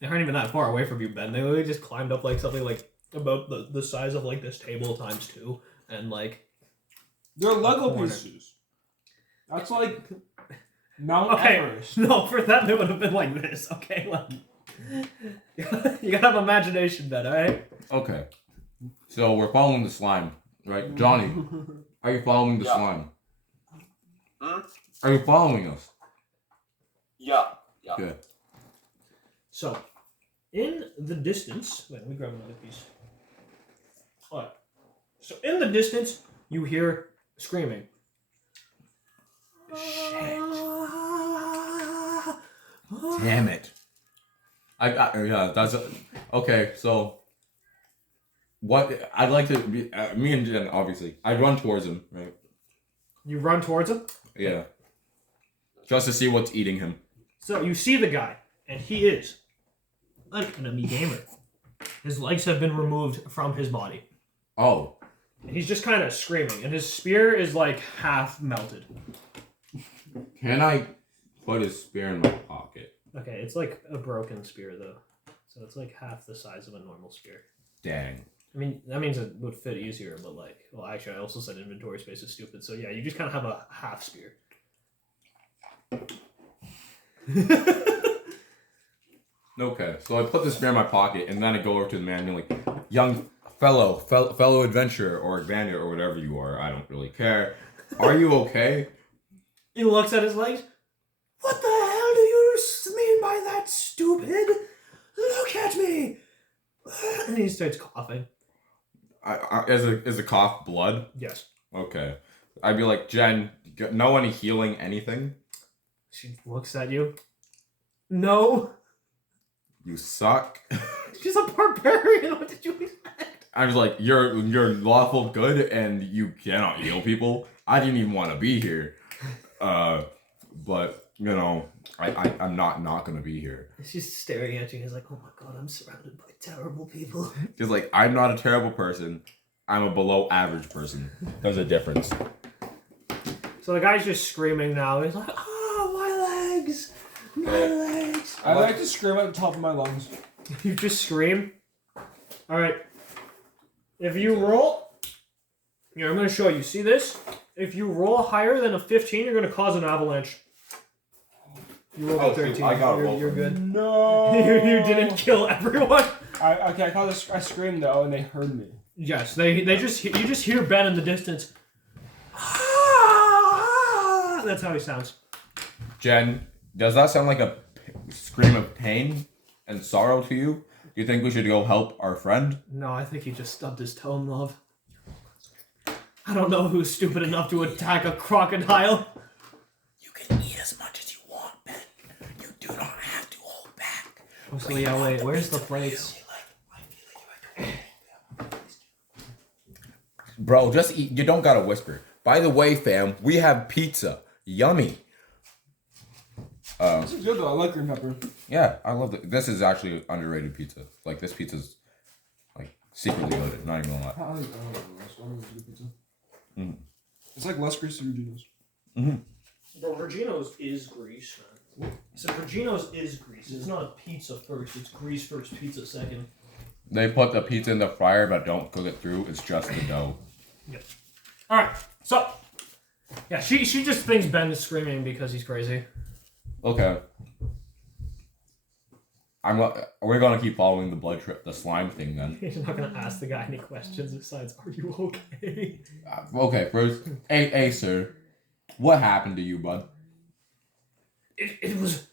They aren't even that far away from you, Ben. They literally just climbed up something about the size of this table times 2, and they're Lego corner. pieces. That's Mount Everest. No, for them it would have been like this. Okay, you gotta have imagination, Ben. All right. Okay. So we're following the slime, right? Johnny, are you following the slime? Hmm? Are you following us? Yeah. Good. So, in the distance, wait, let me grab another piece. All right. So in the distance, you hear screaming. Shit. Damn it. Okay, so what I'd like to be, me and Jen, obviously, I'd run towards him, right? You run towards him. Yeah. Just to see what's eating him. So you see the guy, and he is an enemy gamer. His legs have been removed from his body. Oh. And he's just kind of screaming, and his spear is half melted. Can I put his spear in my pocket? Okay, it's a broken spear though. So it's half the size of a normal spear. Dang. I mean, that means it would fit easier, but like, well, actually, I also said inventory space is stupid. So yeah, you just kind of have a half spear. Okay, so I put the spear in my pocket, and then I go over to the man and like, young fellow adventurer or Xander or whatever you are, I don't really care. Are you okay? He looks at his legs. What the hell do you mean by that, stupid? Look at me! And he starts coughing. Is a cough blood? Yes. Okay. I'd be like, Jen, know any healing anything? She looks at you. No. You suck. She's a barbarian. What did you expect? I was like, you're lawful good and you cannot heal people. I didn't even want to be here. But you know, I'm not gonna be here. She's staring at you and he's like, oh my god, I'm surrounded by terrible people. He's like, I'm not a terrible person. I'm a below average person. There's a difference. So the guy's just screaming now. He's like, oh, my legs. My legs. I like to scream at the top of my lungs. You just scream? Alright. If you roll... Here, I'm going to show you. See this? If you roll higher than a 15, you're going to cause an avalanche. You rolled a 13. I got a roll. You're good. No. You didn't kill everyone. I screamed though, and they heard me. Yes, you just hear Ben in the distance. That's how he sounds. Jen, does that sound like a scream of pain and sorrow to you? Do you think we should go help our friend? No, I think he just stubbed his toe in love. I don't know who's stupid enough to attack a crocodile. You can eat as much as you want, Ben. You do not have to hold back. Oh, so yeah, wait, where's the plates? Bro, just eat. You don't gotta whisper. By the way, fam, we have pizza. Yummy. This is good though. I like green pepper. Yeah, I love it. This is actually underrated pizza. Like, this pizza's, like, secretly good. Not even gonna lie. I like good pizza. Mm. It's like less greasy than Regino's. Mm-hmm. Bro, Regino's is grease, man. So Regino's is grease. It's not pizza first. It's grease first, pizza second. They put the pizza in the fryer, but don't cook it through. It's just the dough. Yep. All right. So, yeah, she just thinks Ben is screaming because he's crazy. Okay. We're gonna keep following the slime thing then. He's not gonna ask the guy any questions besides, "Are you okay?" Okay, first, hey, sir, what happened to you, bud? It was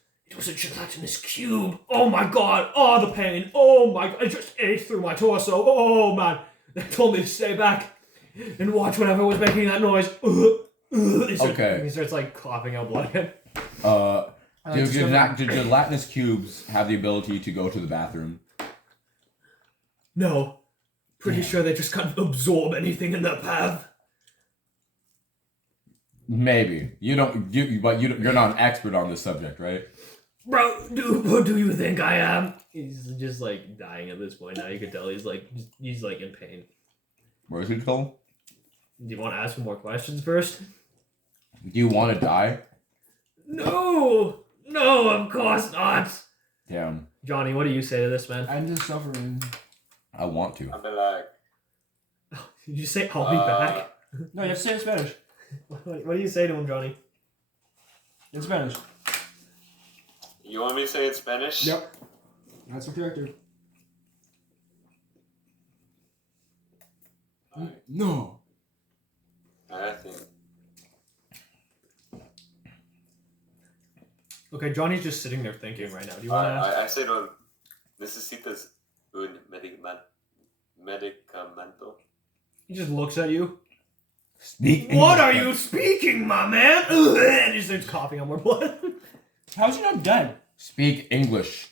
a gelatinous cube. Oh my god! Oh, the pain! Oh my god! It just ate through my torso. Oh man! They told me to stay back and watch whenever it was making that noise. Okay. He starts like coughing out blood again. Do gelatinous cubes have the ability to go to the bathroom? No. Pretty sure they just can't absorb anything in their path. Maybe. But you're not an expert on this subject, right? Bro, who do you think I am? He's just like dying at this point now. You can tell he's like in pain. Where's he till? Do you want to ask him more questions first? Do you want to die? No, of course not. Damn. Johnny, what do you say to this man? I'm just suffering. I want to. I'll be like, Did you say I'll be back? No, you have to say it in Spanish. What do you say to him, Johnny? In Spanish. you want me to say it in Spanish? Yep. That's your character. Alright. No. I think. Okay, Johnny's just sitting there thinking right now. Do you want to ask? I say to him, necesitas un medicamento. He just looks at you. Speak What English. are you speaking, my man? And he starts coughing on more blood. How's he not dead? Speak English.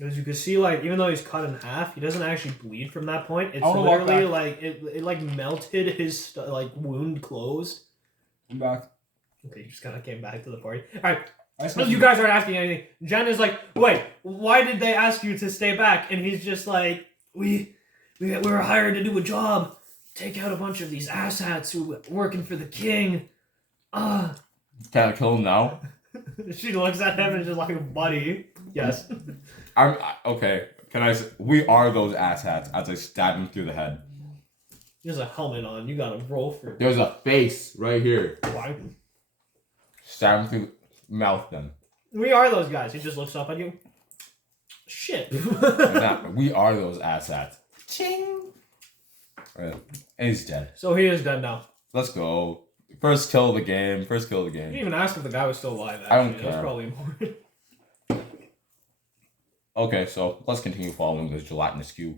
As you can see, like, even though he's cut in half, he doesn't actually bleed from that point. It's I wanna walk literally back. like it like melted his like wound closed. I'm back. Okay, you just kind of came back to the party. All right, I well, you guys aren't asking anything. Jen is like, wait, why did they ask you to stay back? And he's just like, we were hired to do a job, take out a bunch of these asshats who were working for the king. Can I kill him now? She looks at him and is just like, buddy, yes. Okay. We are those asshats as I stab him through the head. There's a helmet on. You gotta roll for it. There's a face right here. Why? Stab him through the mouth then. We are those guys. He just looks up at you. Shit. We are those asshats. Ching. And he's dead. So he is dead now. Let's go. First kill of the game. You didn't even ask if the guy was still alive. Actually. I don't care. That's probably important. Okay, so let's continue following this gelatinous cube.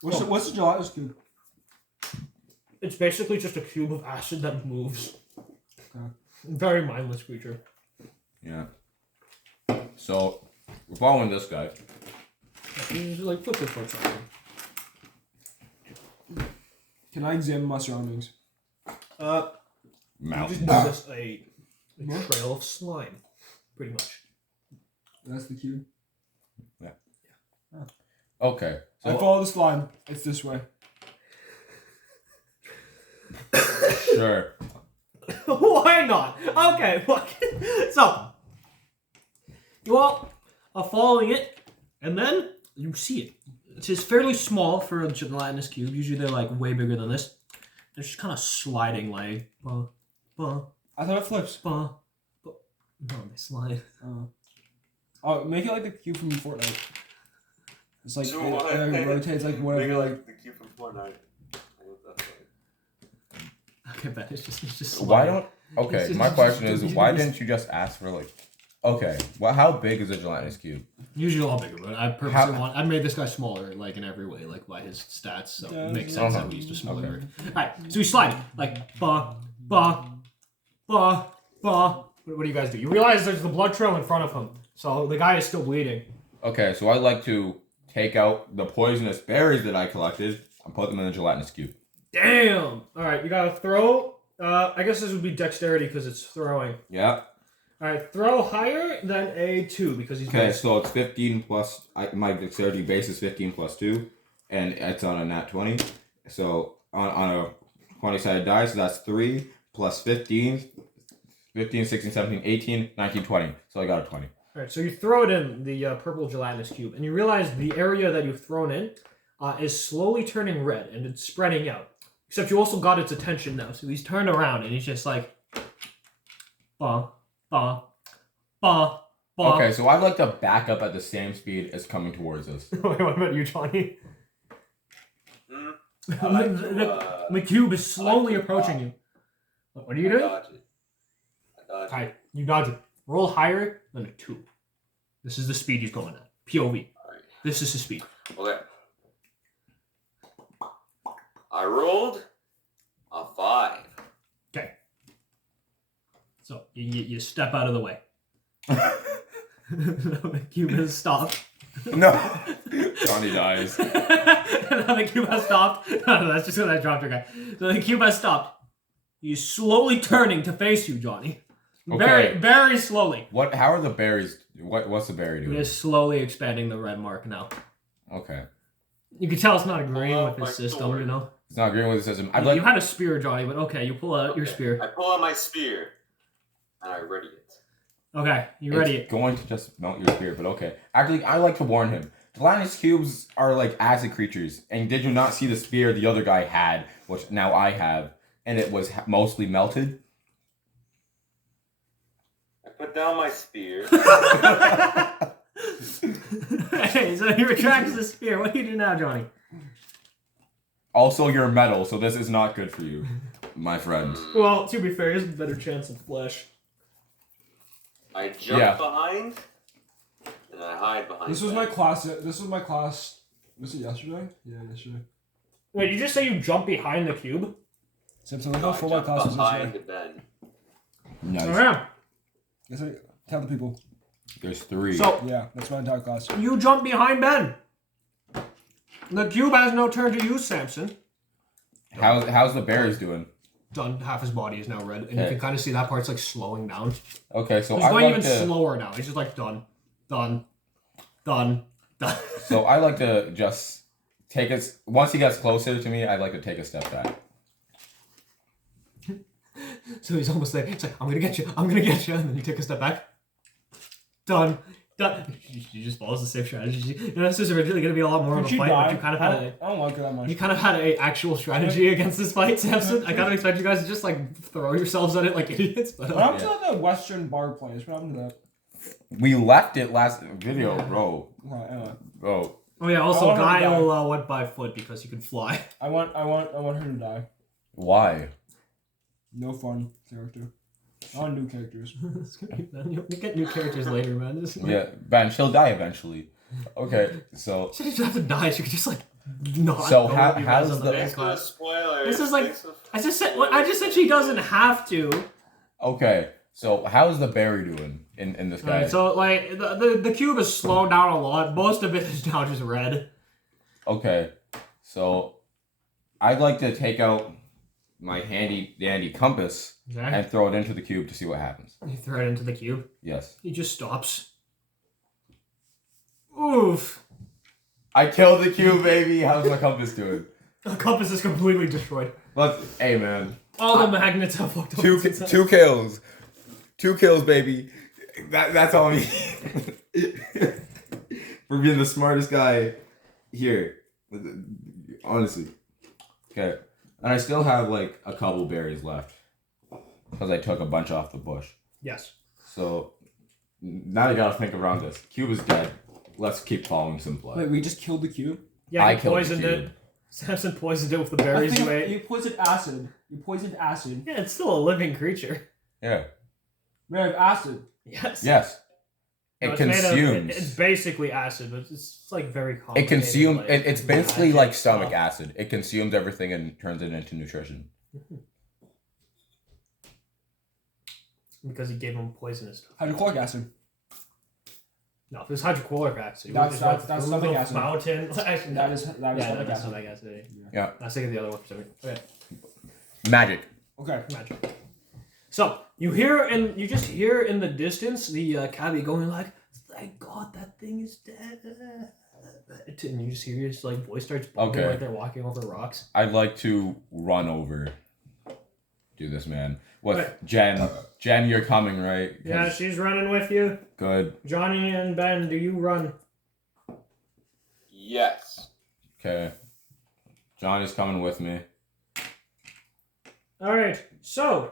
What's the gelatinous cube? It's basically just a cube of acid that moves. Okay. Very mindless creature. Yeah. So we're following this guy. He's like flip. Can I examine my surroundings? You Mouth. just notice a trail of slime, pretty much. That's the cube. Okay. I So follow the slime. It's this way. sure. Why not? Okay, look. So, you all are following it, and then you see it. It's just fairly small for a gelatinous cube. Usually they're like way bigger than this. It's just kind of sliding like, I thought it flips. no, they slide. Oh, make it like the cube from Fortnite. It's like So it rotates like whatever. Like the cube from Fortnite. Okay, but it's just. Why sliding. don't? Okay, It's just- my question it's is, just- why didn't you just ask for like? Okay, well, how big is a gelatinous cube? Usually a lot bigger, but I purposely I made this guy smaller, like in every way, like by his stats, so it makes sense that we used a smaller Okay. bird. Alright, so he's sliding, like, ba. What do you guys do? You realize there's the blood trail in front of him, so the guy is still bleeding. Okay, so I'd like to take out the poisonous berries that I collected and put them in the gelatinous cube. Damn! Alright, you gotta throw. I guess this would be dexterity because it's throwing. Yeah. Alright, throw higher than a 2 because he's Okay, base. so it's 15 plus. My dexterity base is 15 plus 2, and it's on a nat 20. So on a 20-sided die, so that's 3 plus 15, 16, 17, 18, 19, 20. So I got a 20. Alright, so you throw it in the purple gelatinous cube, and you realize the area that you've thrown in is slowly turning red, and it's spreading out. Except you also got its attention now, so he's turned around, and he's just like... Ba. Okay, so I'd like to back up at the same speed as coming towards us. Wait, what about you, Johnny? I like to, The cube is slowly approaching you. What are you doing? I dodge it. Alright, you dodge it. Roll higher than a 2. This is the speed he's going at. POV. Alright. This is his speed. Okay. I rolled a 5. Okay. So, you step out of the way. The cube has stopped. No! Johnny dies. And now the cube has stopped. No, that's just when I dropped your guy. So the cube has stopped. He's slowly turning to face you, Johnny. Okay. Very slowly. How are the berries? What's the berry It doing? is slowly expanding the red mark now. Okay. You can tell it's not agreeing Pull with out his my system, sword. you know? It's not agreeing with the system. You had a spear, Johnny, but okay, you pull out your spear. I pull out my spear and I ready it. Okay, you ready? It's going to just melt your spear, but okay. Actually, I like to warn him. Gelatinous cubes are like acid creatures, and did you not see the spear the other guy had, which now I have, and it was mostly melted? I put down my spear. Hey, so he retracts the spear. What do you do now, Johnny? Also, you're metal, so this is not good for you, my friend. Well, to be fair, he has a better chance of flesh. I jump Yeah. behind and I hide behind. This was them. my class. This was my class. Was it yesterday? Yeah, yesterday. Wait, you just say you jump behind the cube? Samson, look No, how I full my jump class was behind yesterday. the bed. Nice. Yeah. Yes, I tell the people. There's 3. So, Yeah, that's my entire class. you jump behind Ben. The cube has no turn to use, Samson. How's the berries doing? Done. Half his body is now red, and you Okay. can kind of see that part's like slowing down. Okay, so He's I going like even to. slower now. He's just like done. So I like to just take us. Once he gets closer to me, I'd like to take a step back. So he's almost there. It's like, I'm gonna get you, and then you take a step back. Done. You just follows the same strategy. You know, this was originally going to be a lot more of a fight, but you kind of had a... I don't like her that much. You kind of had a actual strategy against this fight, Samson. I kind of expect you guys to just, like, throw yourselves at it like idiots, but... What happened to the Western bar place? What happened to that? We left it last video, bro. Bro. Oh yeah, also I want her to Guile went by foot because he could fly. I want her to die. Why? No fun character. I want new characters. You'll get new characters later, man. Yeah, Ben, she'll die eventually. Okay, so... She doesn't have to die, she could just, like, not So go how- with you guys how's on the- main Thanks for the quest. spoilers. This is like... Thanks for- I just said she doesn't have to. Okay, so how's the berry doing in this guy? Right, so, like, the cube has slowed down a lot. Most of it is now just red. Okay, so I'd like to take out my handy dandy compass Okay. and throw it into the cube to see what happens. You throw it into the cube. Yes. He just stops. Oof. I killed the cube, baby. How's my compass doing? The compass is completely destroyed. Hey, man. All the magnets have fucked up. Two kills. 2 kills, baby. That's all me. For being the smartest guy here. Honestly. Okay. And I still have like a couple berries left. Because I took a bunch off the bush. Yes. So now you gotta think around this. Cube is dead. Let's keep following some blood. Wait, we just killed the cube? Yeah, I you killed the poisoned cube. it. Samson poisoned it with the berries you ate. You poisoned acid. You poisoned acid. Yeah, it's still a living creature. Yeah. Made of acid. Yes. Yes. No, It it's made of- consumes. it's basically acid, but it's like very It complicated. consumes. like, It's basically magic like stomach stuff. acid. It consumes everything and turns it into nutrition. Because he gave him poisonous stuff. Hydrochloric acid. No, if it was hydrochloric acid, That's stomach stomach acid. Mountain. Actually, That is yeah, stomach that's acid. stomach acid. Yeah. I was thinking of the other one for some reason. Okay, Magic. Okay. magic. So you just hear in the distance the cabbie going like, "Thank God that thing is dead." And you just hear his like voice starts bumping Okay. like they're walking over rocks. I'd like to run over. Do this, man. What, Right. Jen? Jen, you're coming, right? 'Cause- Yeah, she's running with you. Good. Johnny and Ben, do you run? Yes. Okay. Johnny's coming with me. All right. So,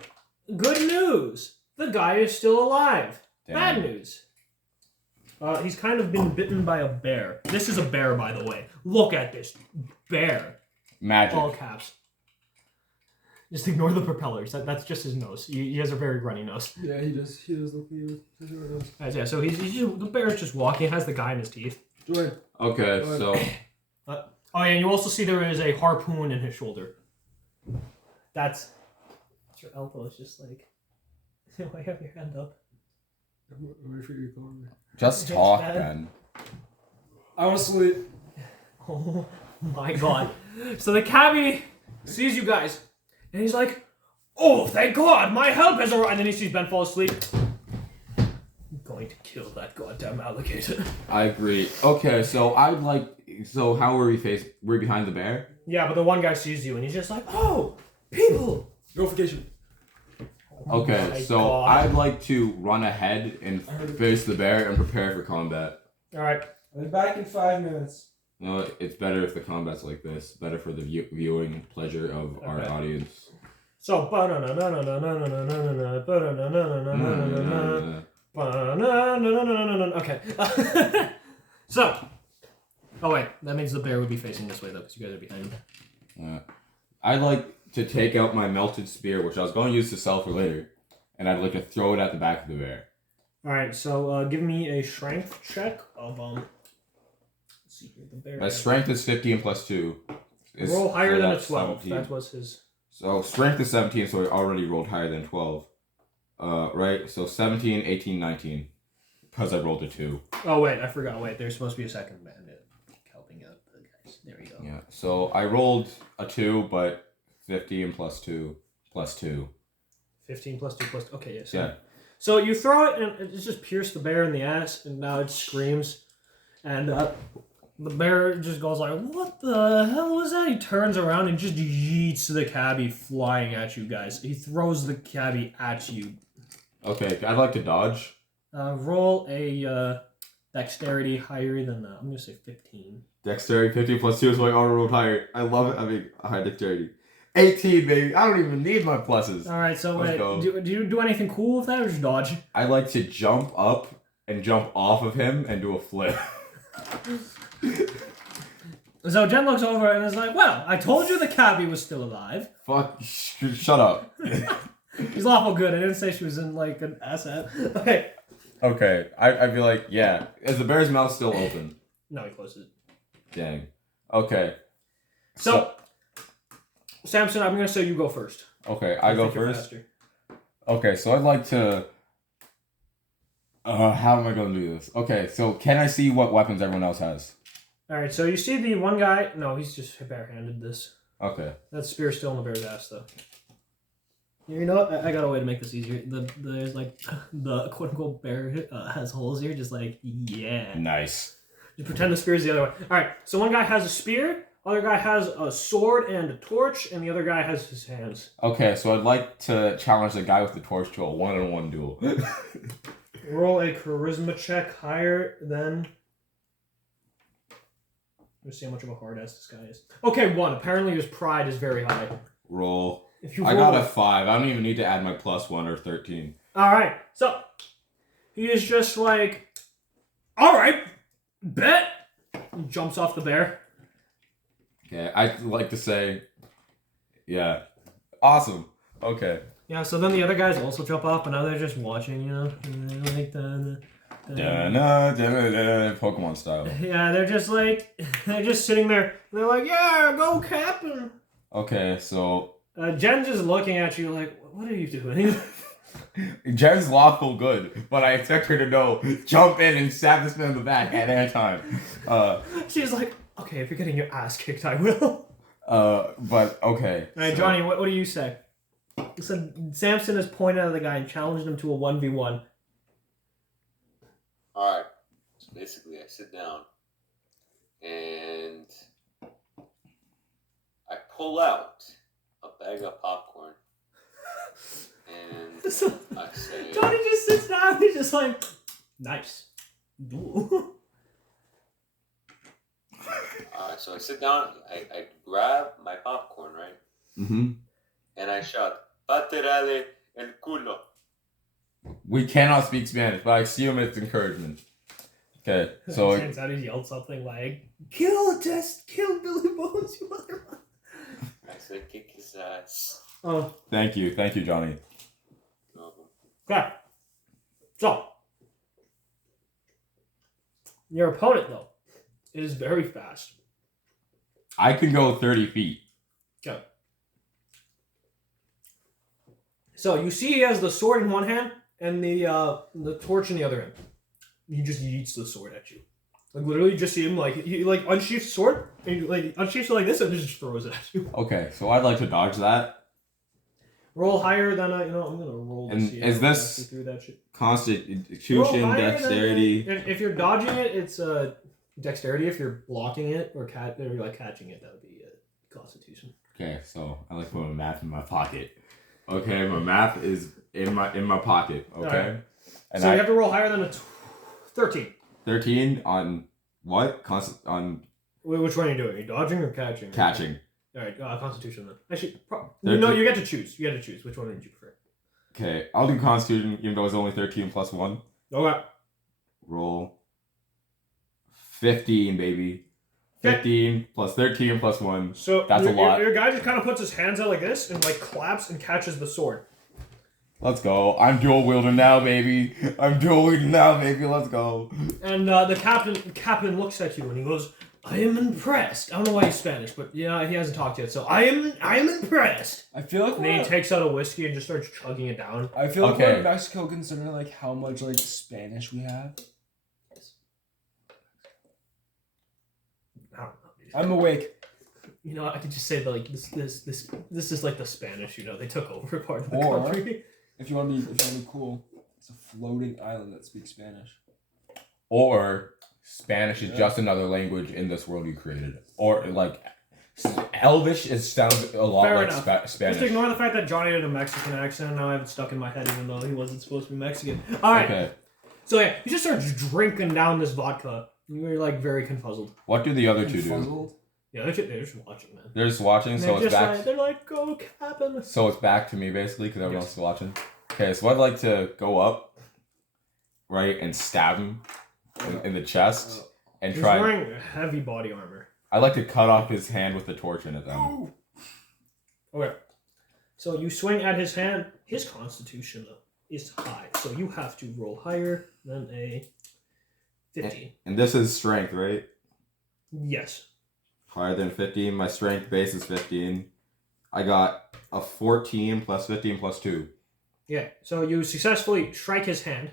good news. The guy is still alive. Damn. Bad news. He's kind of been bitten by a bear. This is a bear, by the way. Look at this bear. Magic. All caps. Just ignore the propellers. That's just his nose. He has a very runny nose. Yeah, he does. He does look weird. Yeah, so he's just, the bear's just walking. Has the guy in his teeth. Joy. Okay, so Oh, yeah, and you also see there is a harpoon in his shoulder. That's your elbow is just like. Why have your hand up? I'm ready for you to call me. just It's talk, bad. Ben. I want to sleep. Oh my god. So the cabbie sees you guys, and he's like, "Oh, thank God, my help has arrived." And then he sees Ben fall asleep. I'm going to kill that goddamn alligator. I agree. Okay, so I'd like. So how were we facing? We're behind the bear. Yeah, but the one guy sees you, and he's just like, "Oh, people." Notification. Okay, my so God. I'd like to run ahead and face the bear and prepare for combat. All right. I'll be back in 5 minutes. You know, it's better if the combat's like this. Better for the viewing pleasure of our Okay. audience. So, okay. So, oh wait, that means the bear would be facing this way though, because you guys are behind him. I'd like to take out my melted spear, which I was going to use to sell for later, and I'd like to throw it at the back of the bear. All right, so give me a strength check of Let's see here, the bear. My strength is 15 plus 2. Roll higher than a that's 12. 17. That was his. So strength is 17, so I already rolled higher than 12. Right? So 17, 18, 19. Because I rolled a 2. Oh wait, I forgot. Wait, there's supposed to be a second bandit helping out the guys. There we go. Yeah. So I rolled a 2, but 15 plus 2 plus 2. 15 plus 2 plus. Okay, yes. Yeah. So you throw it, and it just pierced the bear in the ass, and now it screams, and the bear just goes like, "What the hell was that?" He turns around and just yeets the cabbie flying at you guys. He throws the cabbie at you. Okay, I'd like to dodge. Roll a dexterity higher than I'm gonna say 15. Dexterity 15 plus 2 is my auto rolled higher. I love it. I mean, high dexterity. 18, baby. I don't even need my pluses. All right. So Let's wait, go. do you do anything cool with that or just dodge? I like to jump up and jump off of him and do a flip. So Jen looks over and is like, "Well, I told you the cabbie was still alive." Fuck. Shut up. She's lawful good. I didn't say she was in like an asset. Okay. Okay. I'd be like, yeah. Is the bear's mouth still open? No, he closes it. Dang. Okay. So Samson, I'm gonna say you go first. Okay, I go think you're first. faster. Okay, so I'd like to. How am I gonna do this? Okay, so can I see what weapons everyone else has? All right. So you see the one guy. No, he's just barehanded. This. Okay. That spear's still in the bear's ass, though. You know what? I got a way to make this easier. There's like the quote unquote bear has holes here. Just like yeah. Nice. You pretend the spear's the other way. All right. So one guy has a spear. Other guy has a sword and a torch, and the other guy has his hands. Okay, so I'd like to challenge the guy with the torch to a one-on-one duel. Roll a charisma check higher than. Let's see how much of a hard ass this guy is. Okay, 1. Apparently his pride is very high. Roll. If you I roll got a 5. I don't even need to add my +1 or 13. All right, so he is just like, all right, bet. He jumps off the bear. Okay, I'd like to say, yeah, awesome. Okay. Yeah, so then the other guys also jump off, but now they're just watching, you know, and they like the Pokemon style. yeah, they're just sitting there. They're like, yeah, go Captain. Okay, so Jen's just looking at you like, what are you doing? Jen's lawful good, but I expect her to know, jump in and stab this man in the back at any time. She's like, okay, if you're getting your ass kicked, I will. But okay. All right, Johnny, what do you say? So Samson has pointed at the guy and challenged him to a 1v1. Alright. So basically, I sit down and I pull out a bag of popcorn. And So, I say, Johnny just sits down. He's just like, nice. Duel. Alright, so I sit down, I grab my popcorn, right? Mm-hmm. And I shout, Paterale el culo. We cannot speak Spanish, but I assume it's encouragement. Okay, so it turns out he yelled something like, kill Billy Bones, you mother. I said, kick his ass. Oh, thank you, Johnny. okay. So, your opponent, though, is very fast. I can go 30 feet. Okay. So, you see he has the sword in one hand and the torch in the other hand. He just yeets the sword at you. Like, literally, you just see him, like, he, like, unsheaths the sword, and he, like, unsheaths it like this, and just throws it at you. Okay, so I'd like to dodge that. Roll higher than, I'm gonna roll to And see is how this fast you threw that shit. Constitution, Roll higher than- dexterity. and if you're dodging it, it's dexterity. If you're blocking it or catching it, that would be Constitution. Okay, so I like to put my math in my pocket. Okay, my math is in my pocket. Okay, Alright. and So you have to roll higher than a 13. 13 on what? On Wait, which one are you doing? Are you dodging or catching? catching. All right, Constitution then. Actually, 13. no, you get to choose. You get to choose. Which one would you prefer? Okay, I'll do Constitution even though it's only 13 plus 1. Okay. Roll 15, baby. 15 plus 13 plus 1. So That's a lot. Your guy just kind of puts his hands out like this and like claps and catches the sword. Let's go. I'm dual wielding now, baby. Let's go. And the captain looks at you and he goes, "I am impressed." I don't know why he's Spanish, but yeah, he hasn't talked yet. So I am impressed. I feel like And then he takes out a whiskey and just starts chugging it down. I feel like Okay. we're in Mexico considering like how much like Spanish we have. I don't know. Dude. I'm awake. You know, I could just say that like this is like the Spanish. You know, they took over part of the Or- country. If you want to be cool, it's a floating island that speaks Spanish. Or Spanish is just another language in this world you created. Or like Elvish sounds a lot Fair like enough. Spanish. Just ignore the fact that Johnny had a Mexican accent. Now I have it stuck in my head, even though he wasn't supposed to be Mexican. All right. Okay. So yeah, he just starts drinking down this vodka. You're like very confuzzled. What do the other two do? Fuzzled. Yeah, they're just watching, man. They're just watching, so it's back. They're like, go Captain. So it's back to me basically because everyone else is watching. Okay, so I'd like to go up, right, and stab him in the chest and He's try. wearing heavy body armor. I'd like to cut off his hand with the torch in it. Then. Okay. So you swing at his hand. His constitution though is high, so you have to roll higher than a 15. And this is strength, right? Yes. Higher than 15. My strength base is 15. I got a 14 plus 15 plus 2. Yeah. So you successfully strike his hand.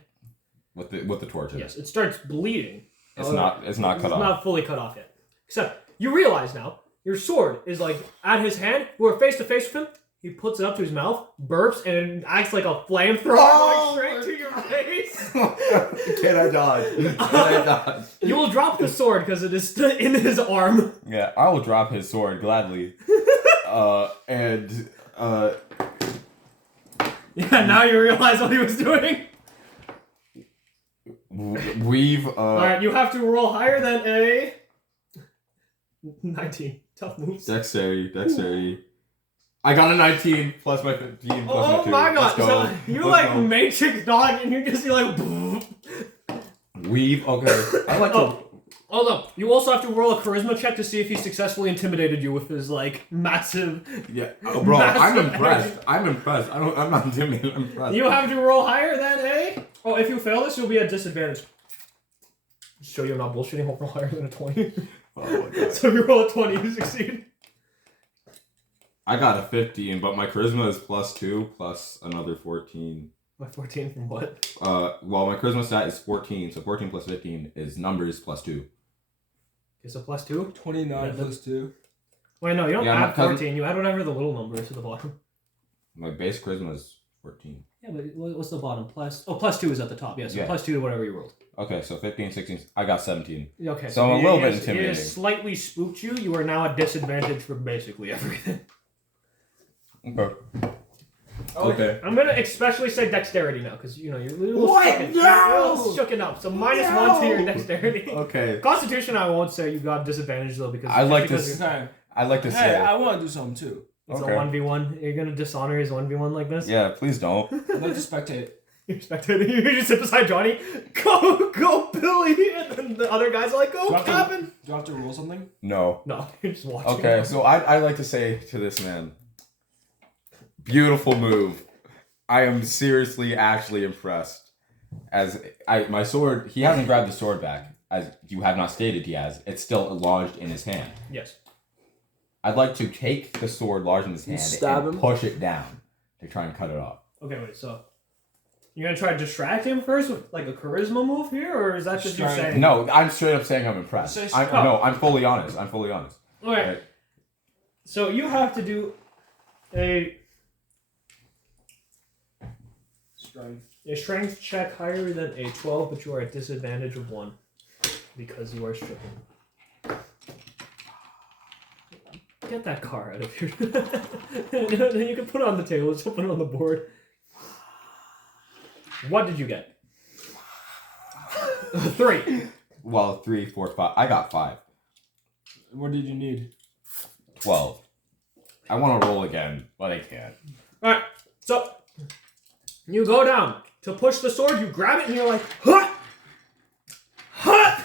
With the torch in it. Yes. It starts bleeding. It's not cut It's off. not fully cut off yet. Except you realize now your sword is like at his hand. We're face to face with him. He puts it up to his mouth, burps, and it acts like a flamethrower going straight to your face. Can I dodge? Can I dodge? You will drop the sword because it is in his arm. Yeah, I will drop his sword gladly. Yeah, now you realize what he was doing. We've Alright, you have to roll higher than a 19. Tough moves. Dexterity. I got a 19 plus my 15 plus my 2. Oh my god, Let's go. so you Let's like go. Matrix dog and you're like Weave, okay. I like to... Hold up. You also have to roll a charisma check to see if he successfully intimidated you with his like massive. Yeah, oh, bro, I'm Massive impressed. energy. I'm impressed. I'm not intimidated. I'm impressed. You have to roll higher than a. Oh, if you fail this, you'll be at disadvantage. Just show you I'm not bullshitting. Roll higher than a 20. Oh my god. So if you roll a 20, you succeed. I got a 15, but my charisma is plus 2 plus another 14. My 14 from what? Well, my charisma stat is 14, so 14 plus 15 is numbers plus 2. Okay, so plus 2? 29 plus 2. Wait, no, you don't Yeah, add 14. You add whatever the little number is to the bottom. My base charisma is 14. Yeah, but what's the bottom? Plus 2 is at the top. Yeah, so Yeah. plus 2 to whatever you rolled. Okay, so 15, 16, I got 17. Okay. So I'm a little bit It intimidating. has slightly spooked you. You are now at disadvantage for basically everything. Okay. Okay. I'm gonna especially say dexterity now, because you're a little What? shooken. No! You're a little shooken up. So minus 1 to your dexterity. Okay. Constitution, I won't say you got disadvantage though, because I'd like to because Okay. I'd like to Hey, say... I want to do something too. it's Okay. a 1v1. You're gonna dishonor his 1v1 like this. Yeah, please don't. I'd like to spectate. You're spectating. You just sit beside Johnny. Go, Billy, and then the other guys are like, go, Do I have to- Captain. Do I have to roll something? No. No, you're just watching. Okay, so I'd like to say to this man, beautiful move. I am seriously, actually impressed. As my sword, he hasn't grabbed the sword back, as you have not stated he has. It's still lodged in his hand. Yes. I'd like to take the sword lodged in his hand stab and him? push it down to try and cut it off. Okay, wait. So you're gonna try to distract him first with like a charisma move here, or is that just you Distract- saying? No, I'm straight up saying I'm impressed. Say I'm, stop. no, I'm fully honest. I'm fully honest. Okay. Right? So you have to do a strength check higher than a 12, but you are at disadvantage of 1 because you are stricken. Get that car out of here. You can put it on the table. Just put it on the board. What did you get? 3. Well, 3, 4, 5. I got 5. What did you need? 12. I want to roll again, but I can't. Alright, so you go down to push the sword, you grab it, and you're like, huh! Huh!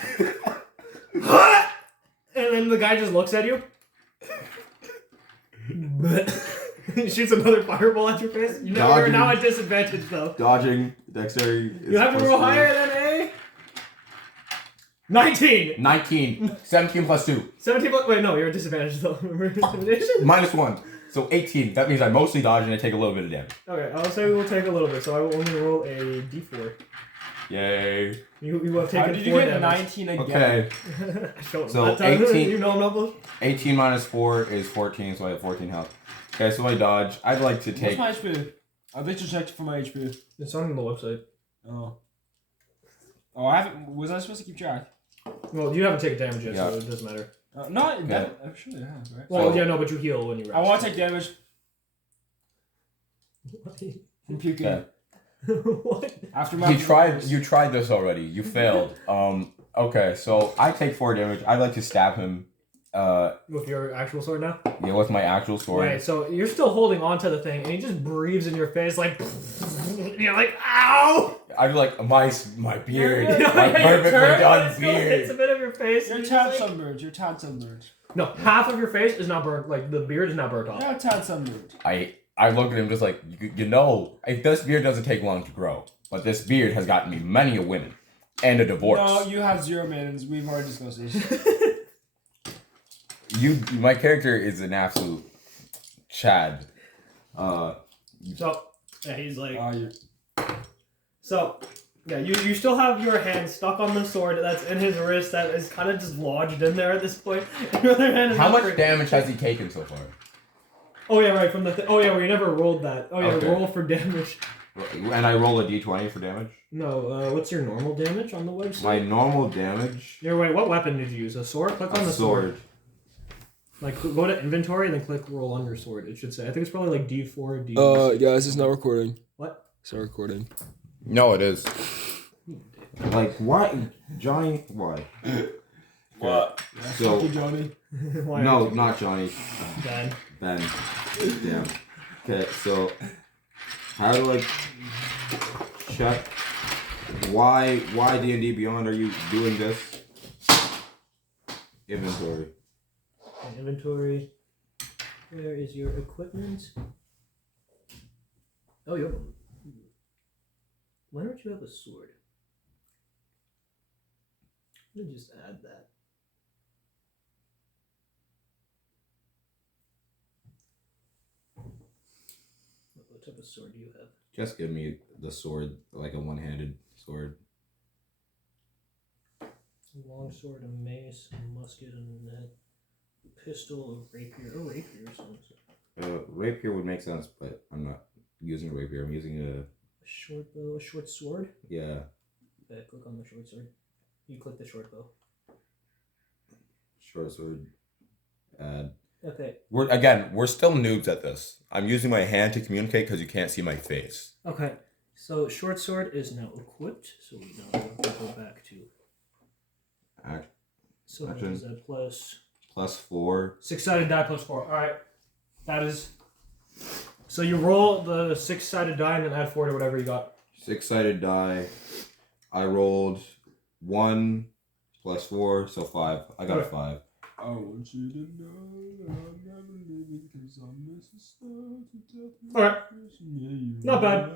Huh! And then the guy just looks at you. He shoots another fireball at your face. You're now at disadvantage, though. Dodging, dexterity. You have to roll higher than a 19. 19. 17 plus 2. 17 plus. Wait, no, you're at disadvantage, though. Remember intimidation? Minus 1. So 18. That means I mostly dodge and I take a little bit of damage. Okay, I'll say we'll take a little bit, so I will only roll a d4. Yay. You have How taken did you 4 get damage. 19 again? Okay. So So 18 You know numbers? 18 minus 4 is 14, so I have 14 health. Okay, so I dodge. I'd like to take... What's my HP? I've just checked for my HP. It's on the website. Oh. Oh, I haven't. Was I supposed to keep track? Well, you haven't taken damage yet, Yeah. so it doesn't matter. No, that actually I have, right? Well, So- yeah, no, but you heal when you rest. I want to take damage from puking. Okay. What? After You tried this already. You failed. Okay, so I take 4 damage. I'd like to stab him. With your actual sword now? Yeah, with my actual sword. Right, so you're still holding on to the thing, and he just breathes in your face like, and you're like, ow! I'd be like, my beard, You know, my perfectly turn, done and it still hits a beard. bit of your face. You're and tad just like- sunburned. You're tad sunburned. No, half of your face is not burnt. Like the beard is not burnt off. You're tad sunburned. I look at him just like, you know, this beard doesn't take long to grow, but this beard has gotten me many a woman and a divorce. No, you have 0 manners. We've already discussed this. My character is an absolute Chad. So yeah, he's like. You're... So yeah, you still have your hand stuck on the sword that's in his wrist that is kind of just lodged in there at this point. Your other hand is How not much damage has he taken so far? Oh yeah, right from the. Oh yeah, we never rolled that. Oh yeah, Okay. roll for damage. And I roll a d20 for damage? No, what's your normal damage on the website? My normal damage? Yeah, wait, what weapon did you use? A sword? Click on the sword. Like, go to inventory and then click roll on your sword. It should say. I think it's probably like D4, D6. guys, it's not recording. What? It's not recording. No, it is. Like, why? Johnny, why? What? So, Thank you, Johnny. Why no, aren't you- not Johnny. Ben. Ben. Damn. Okay, so how do I check why D&D Beyond are you doing this? Inventory. Okay, inventory. Where is your equipment? Oh, you have a... Why don't you have a sword? Let me just add that. What type of sword do you have? Just give me the sword, like a one-handed sword. A long sword, a mace, a musket, and a pistol, a rapier. A rapier sounds. Rapier would make sense, but I'm not using a rapier. I'm using A short bow, a short sword. yeah, Okay, click on the short sword. You click the short bow. short sword. Add. Okay. We're still noobs at this. I'm using my hand to communicate because you can't see my face. Okay. So short sword is now equipped. So we now have to go back to. So what Action. is that plus? +4. 6-sided die plus 4. All right. That is. So you roll the 6-sided die and then add 4 to whatever you got. 6-sided die. I rolled 1 + 4, so 5. I got a 5. I want you to know that I'm never leaving because I miss the stars to death. Alright. Not bad.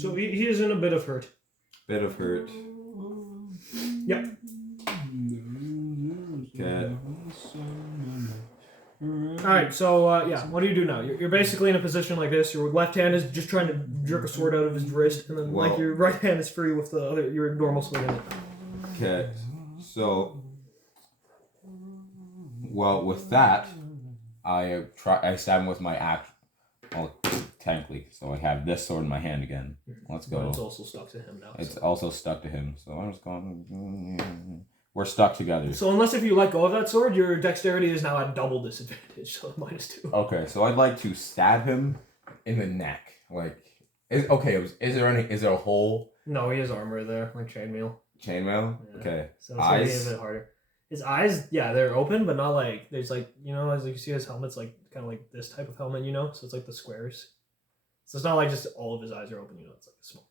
So he is in a bit of hurt. Bit of hurt. Yep. Okay. Alright, so yeah, what do you do now? You're basically in a position like this. Your left hand is just trying to jerk a sword out of his wrist, and then like your right hand is free with the other your normal sword in it. Okay. So, well, with that, I stab him with my axe. Well, technically, so I have this sword in my hand again. Let's But go. it's also stuck to him now. It's so. also stuck to him, so I'm just going. We're stuck together. So unless if you let go of that sword, your dexterity is now at double disadvantage, so -2. Okay, so I'd like to stab him in the neck. Like, is there a hole? No, he has armor there, like chainmail. Chainmail? Yeah. Okay. So it's gonna be Eyes? a bit harder. His eyes, yeah, they're open, but not like there's like as you see his helmet's like kind of like this type of helmet, so it's like the squares. So it's not like just all of his eyes are open, it's like small.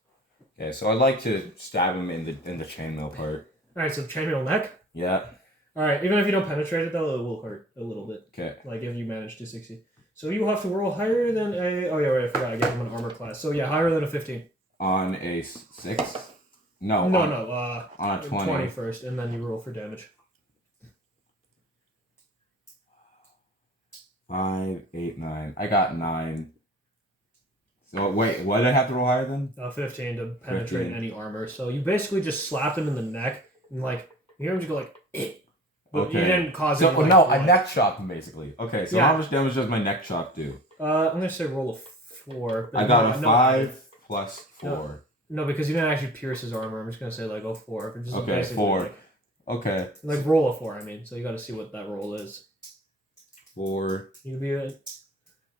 Okay, so I'd like to stab him in the chainmail part. All right, so chainmail neck. Yeah. All right, even if you don't penetrate it though, it will hurt a little bit. Okay. Like if you manage to succeed. So you have to roll higher than a. Oh yeah, right. I forgot. I gave him an armor class. So yeah, higher than a 15. On a 6? No. No, on, no. On a 20. 20 first, and then you roll for damage. 5, 8, 9. I got 9. So wait, what did I have to roll higher then? 15 to penetrate 15. any armor. So you basically just slapped him in the neck, and like you hear him just go like, eh. But Okay. you didn't cause So him. Like, no, blood. I neck chop him basically. Okay, so Yeah. how much damage does my neck chop do? I'm gonna say roll a 4. I got a no, 5 plus 4. No, because you didn't actually pierce his armor. I'm just gonna say like 4. But just Okay, basically, 4. Okay. Like roll a 4. I mean, so you got to see what that roll is. 4. You can be a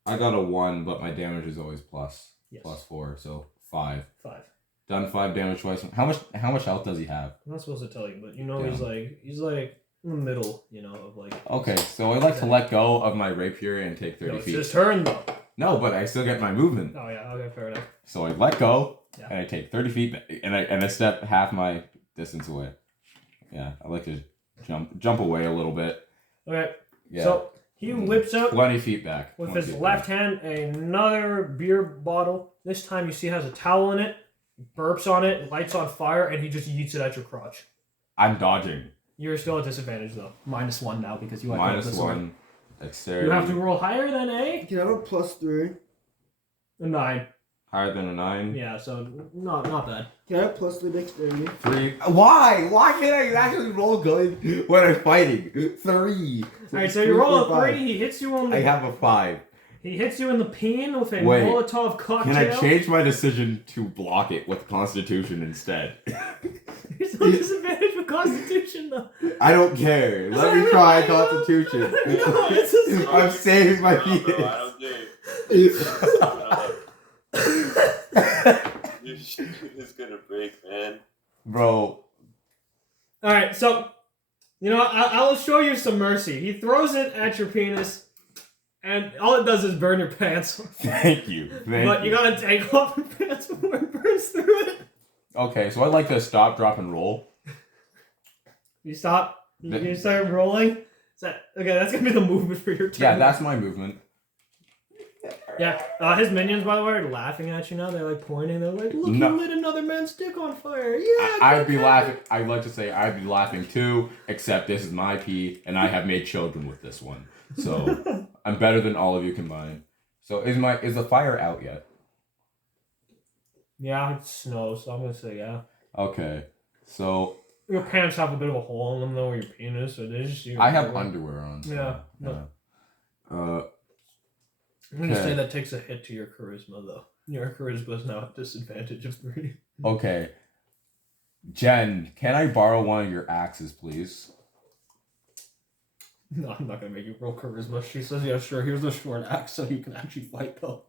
I got a 1, but my damage is always plus. yes. Plus 4, so 5. 5. Done 5 damage twice. How much health does he have? I'm not supposed to tell you, but you know Yeah. he's like in the middle, you know, of like. Okay, so I'd like to let go of my rapier and take 30 No, it's feet. his turn though. No, but I still get my movement. Oh yeah, okay, fair enough. So I let go, Yeah. and I take 30 feet, and I step half my distance away. Yeah, I like to jump away a little bit. Okay. Yeah. So he whips out 20 feet back. with 20 his feet left back. hand another beer bottle. This time you see it has a towel in it. Burps on it, lights on fire, and he just yeets it at your crotch. I'm dodging. You're still at disadvantage though. -1 now because you Minus this sword. 1. Dexterity. You have to roll higher than a Can I have a +3? 9. Higher than a 9. Yeah, so not bad. Can I have +3 dexterity? 3. Why? Why can't I actually roll good when I'm fighting? 3. Alright, so you roll a 3, he hits you on the I have a 5. he hits you in the peen with a Wait, Molotov cocktail. Can I change my decision to block it with Constitution instead? You're still disadvantage with Constitution though. I don't care. Let me try Constitution. No, it's a I'm saving my No, bro, penis. I don't think. Your shit is gonna break, man. Bro, Alright, so you know I'll show you some mercy. He throws it at your penis. And all it does is burn your pants. thank you. But you gotta take off your pants before it burns through it. Okay, so I'd like to stop, drop, and roll. You stop. You start rolling. Okay, that's gonna be the movement for your turn. Yeah, that's my movement. Yeah, his minions, by the way, are laughing at you now. They're like pointing. They're like, "Look, No. you lit another man's dick on fire." Yeah, I'd be laughing. I'd like to say I'd be laughing too, except this is my pee, and I have made children with this one. So I'm better than all of you combined. So is the fire out yet? Yeah, it snows, so I'm gonna say yeah. Okay, so Your pants have a bit of a hole in them though, where your penis. So they just. I have underwear on. So, Yeah. yeah. I'm gonna say Okay. that takes a hit to your charisma though. Your charisma is now at disadvantage of 3. Okay. Jen, can I borrow one of your axes, please? No, I'm not gonna make you roll charisma. She says, "Yeah, sure. Here's a short axe, so you can actually fight though."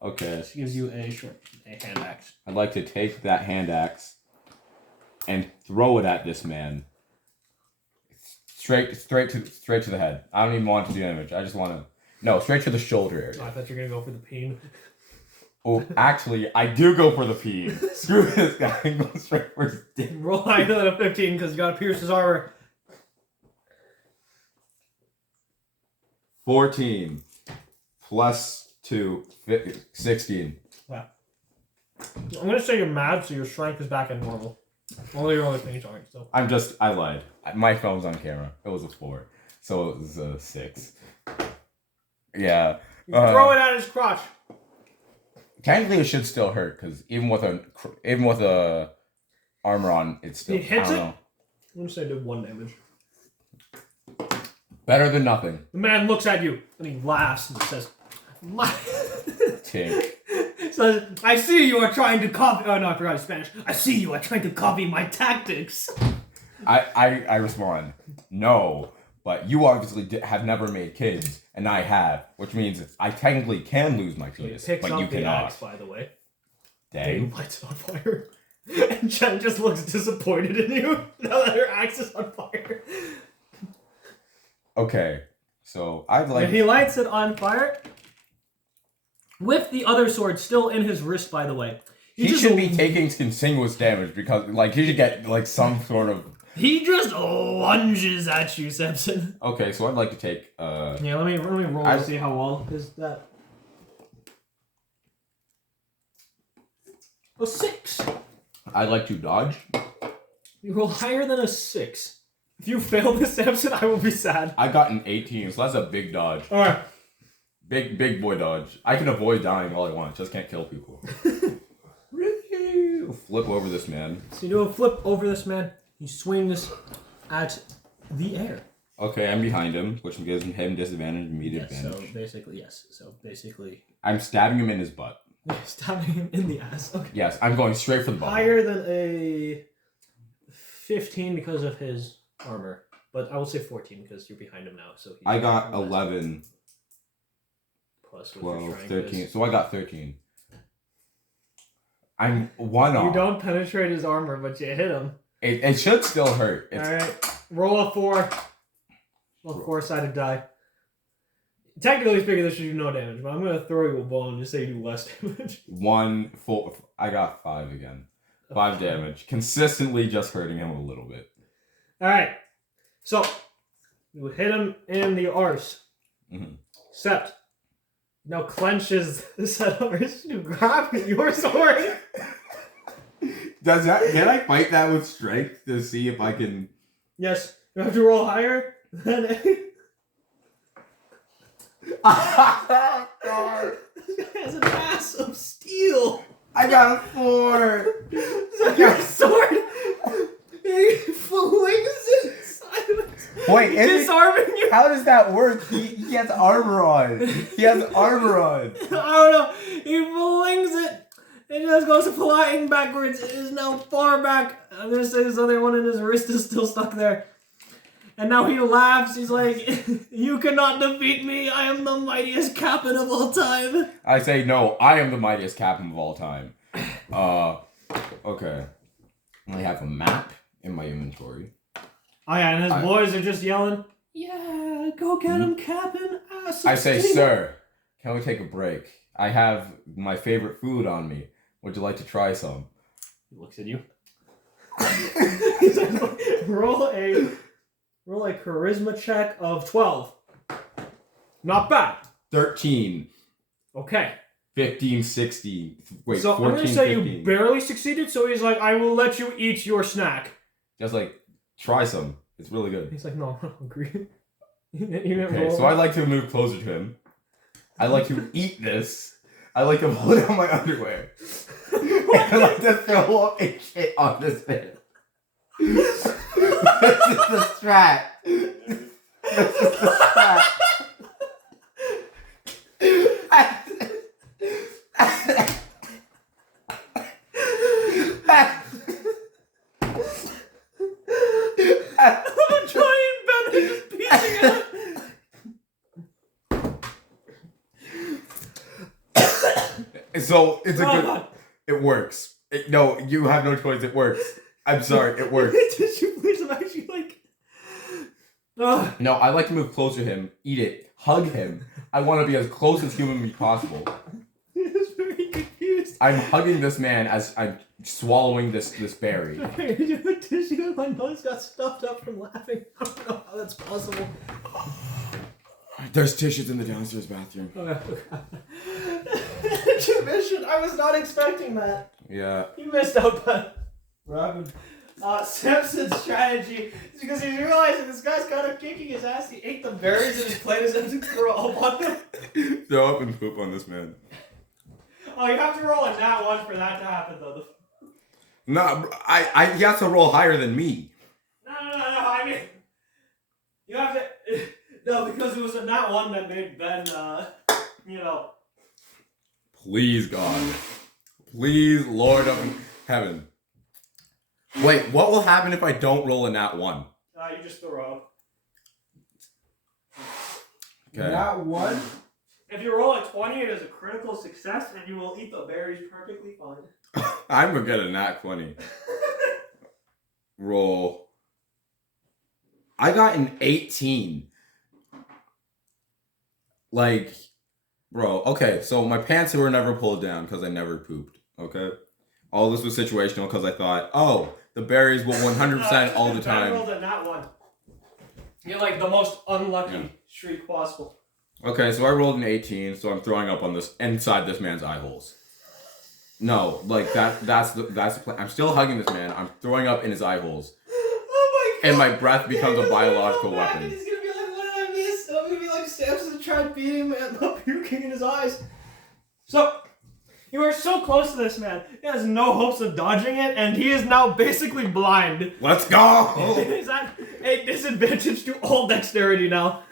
Okay. She gives you a hand axe. I'd like to take that hand axe and throw it at this man. Straight to the head. I don't even want to do damage. I just want to. No, straight to the shoulder area. Oh, I thought you were gonna go for the peen. Oh, actually, I do go for the peen. Screw this guy. I'm going straight for his dick. Roll higher than a 15 because you gotta pierce his armor. 14 plus 2, 16. Wow. I'm gonna say you're mad, so your strength is back at normal. Only your other thing you're talking still. I lied. My phone's on camera. It was a 4. So it was a 6. Yeah. You throw it at his crotch. Technically, it should still hurt because even with a armor on, it's still. He hits I don't it? know. I'm gonna say I did 1 damage. Better than nothing. The man looks at you and he laughs and says, Tink. says, "I see you are trying to copy." Oh no, I forgot Spanish. I see you are trying to copy my tactics. I respond, no, but you obviously have never made kids, and I have, which means I technically can lose my So he penis, picks but up you the cannot. axe, by the way. Dang. And lights it on fire. And Jen just looks disappointed in you now that her axe is on fire. Okay, so I'd like. And he lights it on fire with the other sword still in his wrist, by the way. He should be taking continuous damage because, like, he should get like some sort of. He just lunges at you, Simpson. Okay, so I'd like to take. Yeah, let me roll to see how well is that. A 6. I'd like to dodge. You roll higher than a 6. If you fail this, Samson, I will be sad. I got an 18, so that's a big dodge. Alright. Big boy dodge. I can avoid dying all I want, just can't kill people. Flip over this man. So you do a flip over this man. He swings at the air. Okay, I'm behind him, which gives him disadvantage and me advantage. So basically, I'm stabbing him in his butt. stabbing him in the ass. Okay. Yes, I'm going straight for the bottom. Higher than a 15 because of his armor, but I will say 14 because you're behind him now. So I got 11, plus what your 12, strength 13. is. So I got 13. I'm one off. You don't penetrate his armor, but you hit him. It should still hurt. Alright. Roll a 4. Roll a 4-sided die. Technically speaking, this should do no damage, but I'm going to throw you a bone and just say you do less damage. 1 full. I got 5 again. 5 damage. Consistently just hurting him a little bit. Alright. So, you hit him in the arse. Mm-hmm. Sept now clenches the set arse to grab your sword. Can I fight that with strength to see if I can? Yes. You have to roll higher than a... God. This guy has an ass of steel. I got a 4. So your sword, he flings it sideways. Wait, disarming you. how does that work? He has armor on. He has armor on. I don't know. He flings it. It just goes flying backwards. It is now far back. I'm gonna say this other one, and his wrist is still stuck there. And now he laughs. He's like, "You cannot defeat me. I am the mightiest captain of all time." I say no. I am the mightiest captain of all time. Okay. I have a map in my inventory. Oh yeah, and his boys are just yelling, "Yeah, go get him, Captain!" I say, "Sir, can we take a break? I have my favorite food on me. Would you like to try some?" He looks at you. He's like, roll a charisma check of 12. Not bad. 13, Okay. 15, 16. Wait, So 14, I'm gonna say 15. you barely succeeded. So he's like, "I will let you eat your snack." Just like, try some. It's really good. He's like, "No, I'm not hungry." Okay, so I like to move closer to him. I like to eat this. I like to pull down my underwear. I like to throw up a shit on this thing. This is the strat. This is the strat. I'm trying better, just piecing out. So it's a Oh, good. God. It works. No, you have no choice. It works. I'm sorry. It works. Did you please? I'm actually like. Ugh. No, I like to move closer to him, eat it, hug him. I want to be as close as humanly possible. He's very confused. I'm hugging this man as I'm swallowing this berry. Okay, you have a tissue and my nose got stuffed up from laughing. I don't know how that's possible. There's tissues in the downstairs bathroom. Intermission. I was not expecting that. Yeah. You missed out, but Robin. Samson's strategy is because he's realizing this guy's kind of kicking his ass. He ate the berries and his plate is empty to throw up on him. Throw up and poop on this man. Oh, you have to roll a nat 1 for that to happen, though. No, he has to roll higher than me. No. I mean, you have to. No, because it was a nat 1 that made Ben, Please, God. Please, Lord of Heaven. Wait, what will happen if I don't roll a nat 1? You just throw up. Okay. Nat 1? If you roll a 20, it is a critical success, and you will eat the berries perfectly fine. I'm gonna get a nat 20. Roll. I got an 18. Like, bro, okay, so my pants were never pulled down because I never pooped, okay? All this was situational because I thought, oh, the berries will 100% all the Ben time. rolled a nat 1. You're like the most unlucky streak possible. Okay, so I rolled an 18, so I'm throwing up on this inside this man's eye holes. No, like that's the plan. I'm still hugging this man. I'm throwing up in his eye holes. Oh my God. And my breath becomes a biological weapon. He's gonna be like, "What did I miss?" And I'm gonna be like, Samson tried beating him and puking in his eyes. So, you are so close to this man. He has no hopes of dodging it, and he is now basically blind. Let's go! He's at a disadvantage to all dexterity now.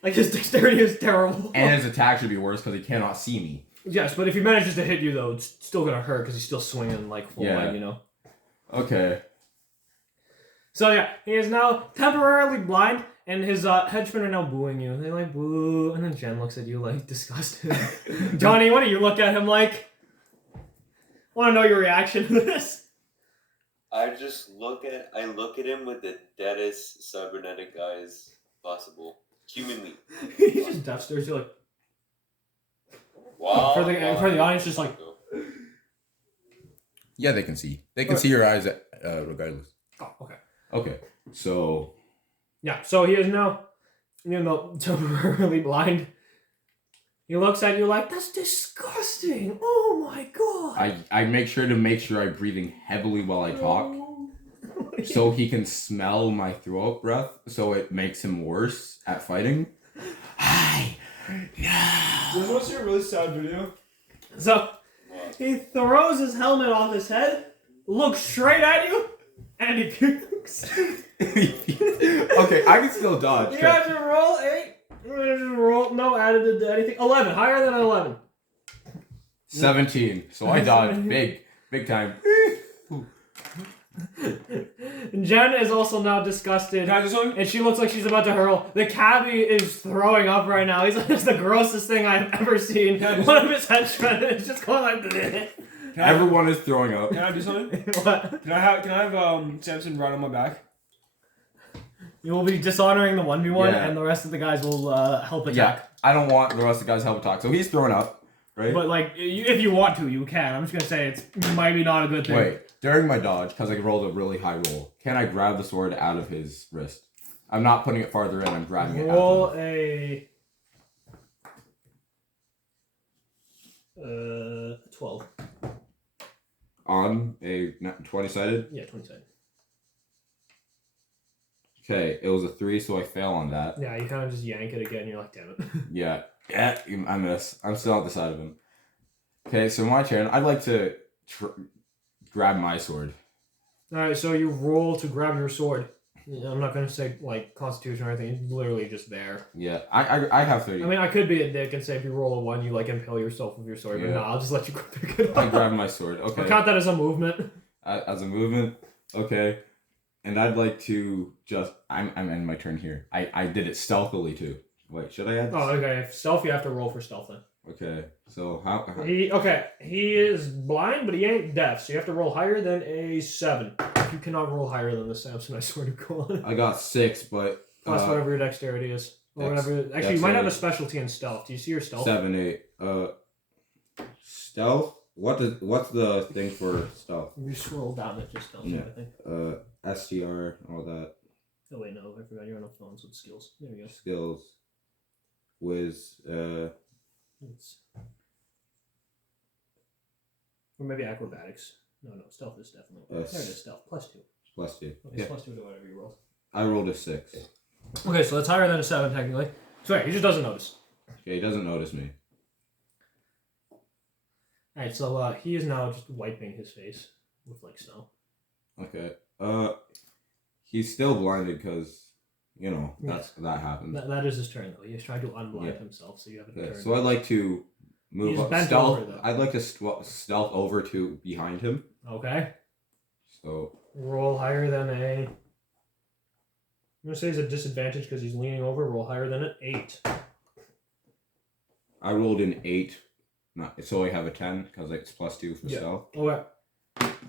Like, his dexterity is terrible. And his attack should be worse because he cannot see me. Yes, but if he manages to hit you, though, it's still gonna hurt because he's still swinging like full line, you know? Okay. So yeah, he is now temporarily blind, and his henchmen are now booing you. They like, boo, and then Jen looks at you like, disgusted. Johnny, what do you look at him like? Want to know your reaction to this? I look at him with the deadest cybernetic eyes possible. Humanly. He just death stares you like. Wow. For the audience, just like. Yeah, they can see. They can see your eyes regardless. Oh, okay. Okay, so Yeah, so he is now, temporarily blind. He looks at you like, that's disgusting. Oh my god. I make sure I'm breathing heavily while I talk, so he can smell my throat breath, so it makes him worse at fighting. Hi. No. This was a really sad video. So he throws his helmet off his head, looks straight at you, and he pukes. Okay, I can still dodge. You have to roll 8. Roll no added to anything. 11, higher than an 11. 17. So I dodged big time. Jen is also now disgusted, Can I do something? and she looks like she's about to hurl. The cabbie is throwing up right now. He's like, it's the grossest thing I've ever seen. One of his henchmen is just going like. Everyone is throwing up. Can I do something? What? Can I have Samson ride on my back? You will be dishonoring the 1v1, Yeah. and the rest of the guys will help attack. Yeah, I don't want the rest of the guys to help attack. So he's throwing up, right? But like, if you want to, you can. I'm just gonna say it's maybe not a good thing. Wait, during my dodge, because I rolled a really high roll, can I grab the sword out of his wrist? I'm not putting it farther in, I'm grabbing it out Roll of him. a 12. On a 20-sided? Yeah, 20-sided. Okay, it was a 3, so I fail on that. Yeah, you kind of just yank it again. You're like, damn it. Yeah, I miss. I'm still at the side of him. Okay, so my turn. I'd like to grab my sword. All right, so you roll to grab your sword. Yeah, I'm not gonna say like Constitution or anything. It's literally just there. Yeah, I have 30. I mean, I could be a dick and say if you roll a 1, you like impale yourself with your sword. But Yeah. no, I'll just let you go pick it up. I grab my sword. Okay. I'll count that as a movement. As a movement. Okay. And I'd like to just. I'm ending my turn here. I did it stealthily too. Wait, should I add? Oh, okay. If stealth, you have to roll for stealth then. Okay. So how? He is blind, but he ain't deaf, so you have to roll higher than a 7. You cannot roll higher than the Samson, I swear to God. I got 6, but. Plus whatever your dexterity is. Or whatever. Actually, you might have a specialty in stealth. Do you see your stealth? 7, 8. Stealth. What's the thing for stealth? You scroll down, it just tells Yeah. you, I think. STR, all that. Oh wait, no, I forgot you're on the phones with skills. There we go. Skills. Whiz. It's... Or maybe acrobatics. No, stealth is definitely. There it is, stealth. +2. +2. Okay, Yeah. it's +2 to whatever you roll. I rolled a 6. Okay, so that's higher than a 7 technically. So yeah, he just doesn't notice. Okay, he doesn't notice me. Alright, so he is now just wiping his face with like snow. Okay. He's still blinded because, that happens. That is his turn though. He's trying to unblind Yeah. himself, so you have a Okay, turn. so I'd like to move He's up. bent Stealth. over, though. I'd like to stealth over to behind him. Okay. So Roll higher than a... I'm going to say he's a disadvantage because he's leaning over. Roll higher than an 8. I rolled an 8. So I have a 10 because it's +2 for stealth. Okay.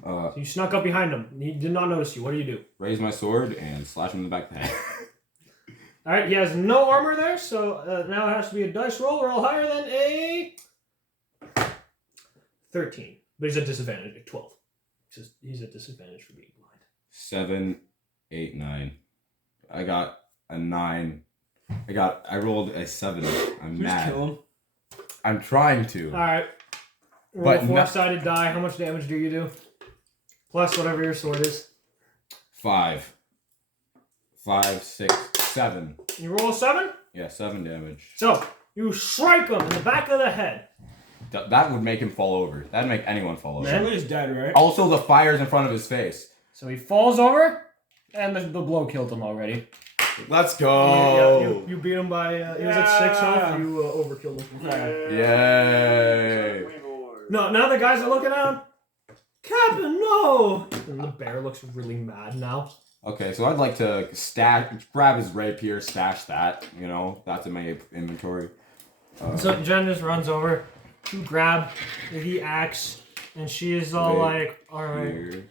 So you snuck up behind him. He did not notice you. What do you do? Raise my sword and slash him in the back of the head. Alright, he has no armor there, so now it has to be a dice roll. Roll higher than a 13. But he's at disadvantage, like 12. He's at disadvantage for being blind. 7, 8, 9. I got a 9. I rolled a 7. I'm Just mad. kill him. I'm trying to. Alright. Roll But a 4-sided die. How much damage do you do? Plus whatever your sword is. 5, 6, 7. You roll a 7? Yeah, 7 damage. So, you strike him in the back of the head. That would make him fall over. That'd make anyone fall over. Man. Surely he's dead, right? Also, the fire's in front of his face. So he falls over, and the blow killed him already. Let's Yeah, you beat him by, he was at 6 health, you overkilled him. Yay! No, now the guys are looking at him. Captain, no! And the bear looks really mad now. Okay, so I'd like to grab his rapier, stash that. That's in my inventory. So Jen just runs over to grab the axe, And she is all like, alright. Here.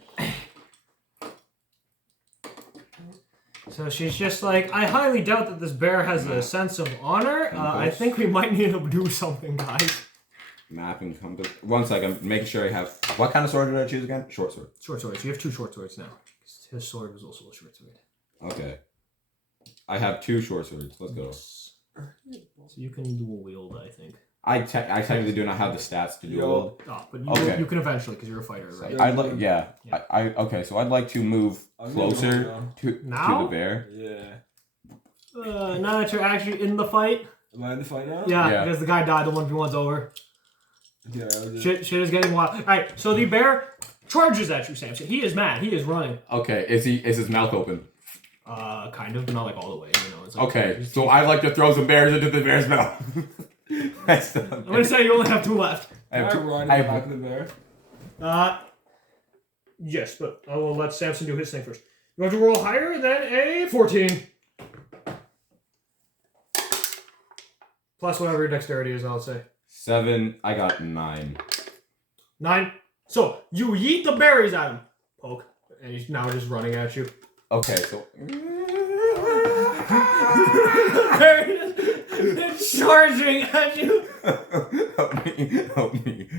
So she's just like, I highly doubt that this bear has a sense of honor. I think we might need to do something, guys. Map and compass. 1 second, making sure I have. What kind of sword did I choose again? Short sword. Short swords. You have 2 short swords now. His sword was also a short sword. Okay. I have 2 short swords. Let's go. So you can dual wield, I think. I technically do not have the stats to dual wield. Oh, but you can eventually because you're a fighter, right? I'd like, yeah. Okay, so I'd like to move closer to the bear. Yeah. Now that you're actually in the fight. Am I in the fight now? Yeah, because the guy died, the 1v1's over. Yeah. Shit is getting wild. Alright, so the bear charges at you, Samson. He is mad. He is running. Okay, is his mouth open? Kind of, but not like all the way, you know. It's like, Okay, so I'd like to throw some bears into the bear's mouth. I'm gonna say you only have 2 left. I have Can I two. ride in I the have back of the bear? Yes, but I will let Samson do his thing first. You have to roll higher than a 14. Plus whatever your dexterity is, I'll say. 7. I got 9. 9. So, you yeet the berries at him. Poke. And he's now just running at you. Okay, so. It's charging at you. Help me.